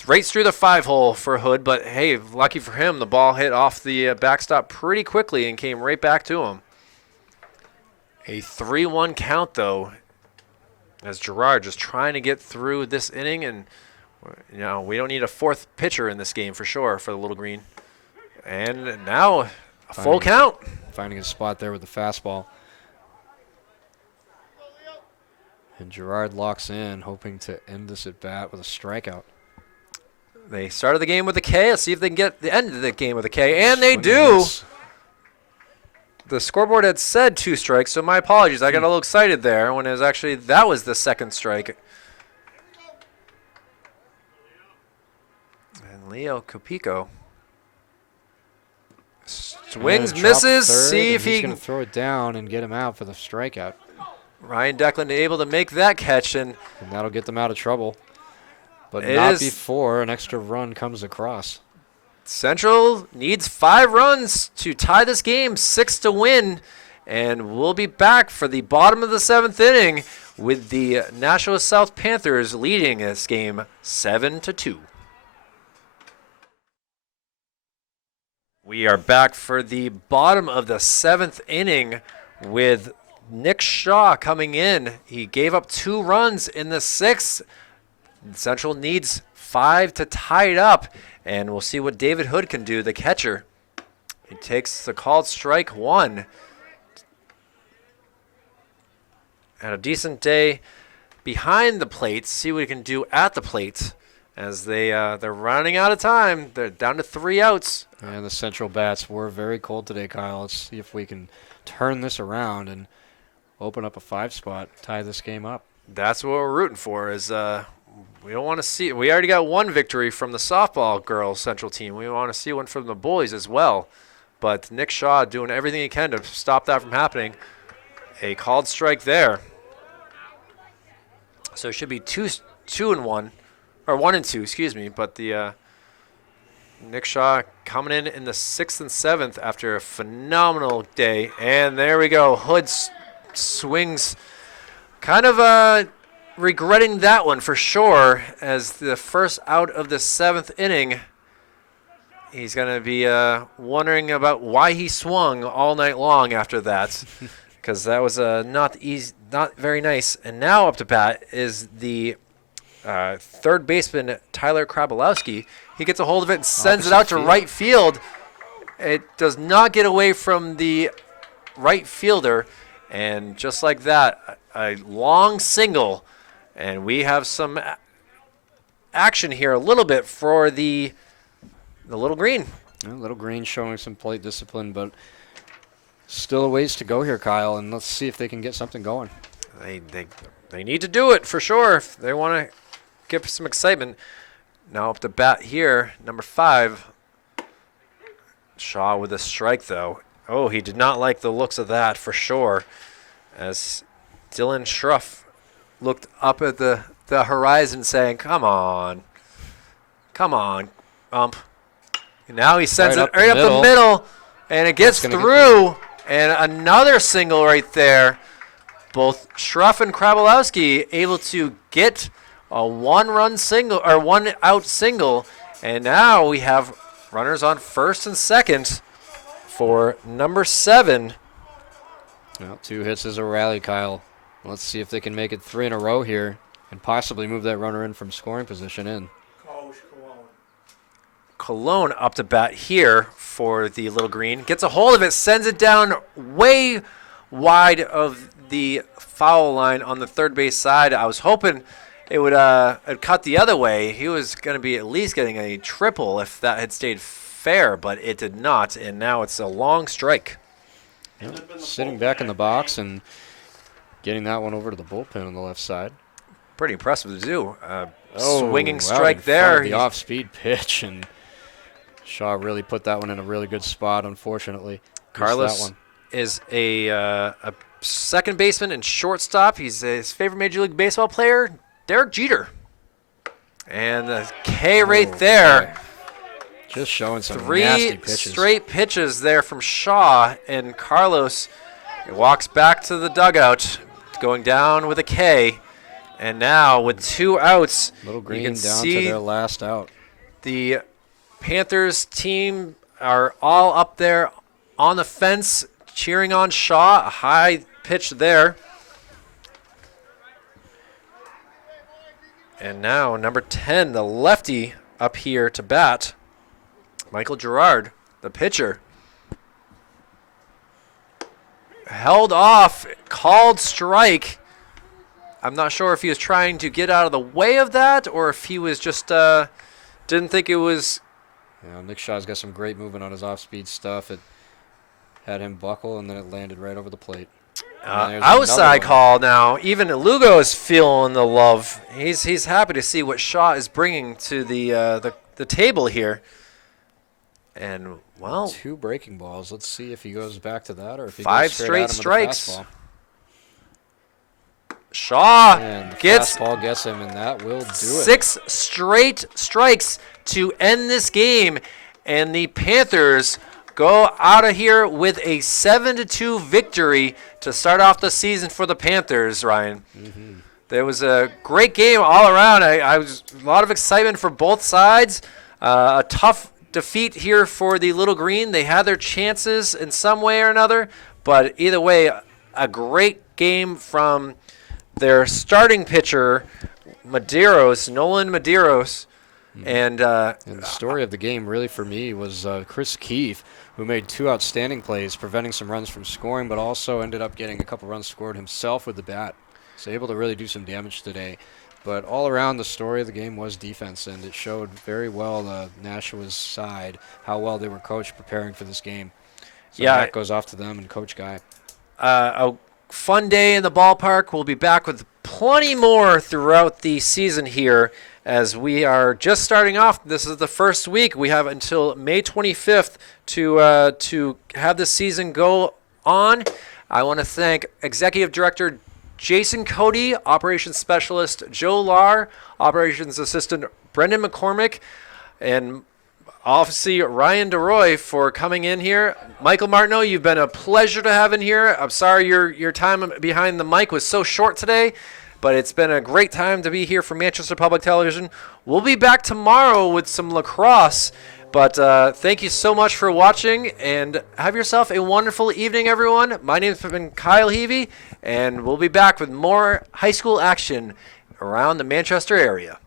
right through the 5-hole for Hood, but hey, lucky for him, the ball hit off the backstop pretty quickly and came right back to him. A 3-1 count, though, as Gerard just trying to get through this inning, and we don't need a 4th pitcher in this game for sure for the Little Green. And now a full count. Finding his spot there with the fastball. And Gerard locks in, hoping to end this at bat with a strikeout. They started the game with a K. Let's see if they can get the end of the game with a K, and they do. The scoreboard had said 2 strikes, so my apologies. I got a little excited there when it was actually that was the 2nd strike. And Leo Copico swings, misses. See if he can throw it down and get him out for the strikeout. Ryan Declan able to make that catch, and that'll get them out of trouble. But not before an extra run comes across. Central needs 5 runs to tie this game, 6 to win, and we'll be back for the bottom of the 7th inning with the Nashua South Panthers leading this game 7-2. We are back for the bottom of the 7th inning with Nick Shaw coming in. He gave up 2 runs in the 6th. Central needs 5 to tie it up, and we'll see what David Hood can do, the catcher. He takes the called strike 1. Had a decent day behind the plate. See what he can do at the plate as they're running out of time. They're down to 3 outs. And the Central bats were very cold today, Kyle. Let's see if we can turn this around and open up a 5 spot, tie this game up. That's what we're rooting for. Is we don't want to see. We already got 1 victory from the softball girls Central team. We want to see one from the boys as well. But Nick Shaw doing everything he can to stop that from happening. A called strike there. So it should be 2-1, or 1-2, excuse me. But the Nick Shaw coming in the 6th and 7th after a phenomenal day. And there we go. Hood swings, kind of regretting that one for sure, as the first out of the 7th inning. He's going to be wondering about why he swung all night long after that, because that was not very nice. And now up to bat is the 3rd baseman, Tyler Krabalowski. He gets a hold of it and sends it out to right field. It does not get away from the right fielder. And just like that, a long single. And we have some action here a little bit for the Little Green. Little Green showing some plate discipline, but still a ways to go here, Kyle. And let's see if they can get something going. They need to do it for sure if they want to get some excitement. Now up to bat here, number 5. Shaw with a strike, though. Oh, he did not like the looks of that for sure, as Dylan Schruff looked up at the horizon saying, come on, ump. And now he sends it right up the middle, and it gets through, and another single right there. Both Schruff and Krabalowski able to get a 1-run single, or 1-out single, and now we have runners on 1st and 2nd for number 7. Well, 2 hits is a rally, Kyle. Let's see if they can make it 3 in a row here and possibly move that runner in from scoring position in. Cologne up to bat here for the Little Green. Gets a hold of it, sends it down way wide of the foul line on the 3rd base side. I was hoping it would cut the other way. He was going to be at least getting a triple if that had stayed fair, but it did not, and now it's a long strike. Yep. Sitting back in the box and getting that one over to the bullpen on the left side. Pretty impressive to do. Swinging out strike in front there. of the off-speed pitch, and Shaw really put that one in a really good spot, unfortunately. Missed Carlos that one. is a second baseman and shortstop. He's his favorite Major League Baseball player, Derek Jeter. And the K right there. Boy. Just showing some Three nasty pitches. straight pitches there from Shaw, and Carlos walks back to the dugout, going down with a K. And now with 2 outs, Little you Green can down see to their last out. the Panthers team are all up there on the fence cheering on Shaw. A high pitch there. And now number 10, the lefty, up here to bat. Michael Girard, the pitcher. Held off, called strike. I'm not sure if he was trying to get out of the way of that or if he was just didn't think it was. Yeah, Nick Shaw's got some great movement on his off-speed stuff. It had him buckle, and then it landed right over the plate. Outside call now. Even Lugo is feeling the love. He's happy to see what Shaw is bringing to the table here. And, well, 2 breaking balls. Let's see if he goes back to that or if he 5 goes straight straight at him strikes. with a fastball. Shaw And the gets fastball gets him, and that will do it. 6 straight strikes to end this game. And the Panthers go out of here with a 7-2 victory to start off the season for the Panthers, Ryan. Mm-hmm. There was a great game all around. I was a lot of excitement for both sides. A tough defeat here for the Little Green. They had their chances in some way or another, but either way, a great game from their starting pitcher, Nolan Medeiros. And the story of the game, really, for me, was Chris Keefe, who made 2 outstanding plays, preventing some runs from scoring, but also ended up getting a couple runs scored himself with the bat. So able to really do some damage today. But all around, the story of the game was defense, and it showed very well Nashua's side, how well they were coached preparing for this game. So Yeah, that goes off to them and Coach Guy. a fun day in the ballpark. We'll be back with plenty more throughout the season here as we are just starting off. This is the first week. We have until May 25th to have this season go on. I want to thank Executive Director Jason Cody, Operations Specialist Joe Lahr, Operations Assistant Brendan McCormick, and obviously Ryan DeRoy for coming in here. Michael Martineau, you've been a pleasure to have in here. I'm sorry your time behind the mic was so short today, but it's been a great time to be here for Manchester Public Television. We'll be back tomorrow with some lacrosse, but thank you so much for watching, and have yourself a wonderful evening, everyone. My name's been Kyle Heavey, and we'll be back with more high school action around the Manchester area.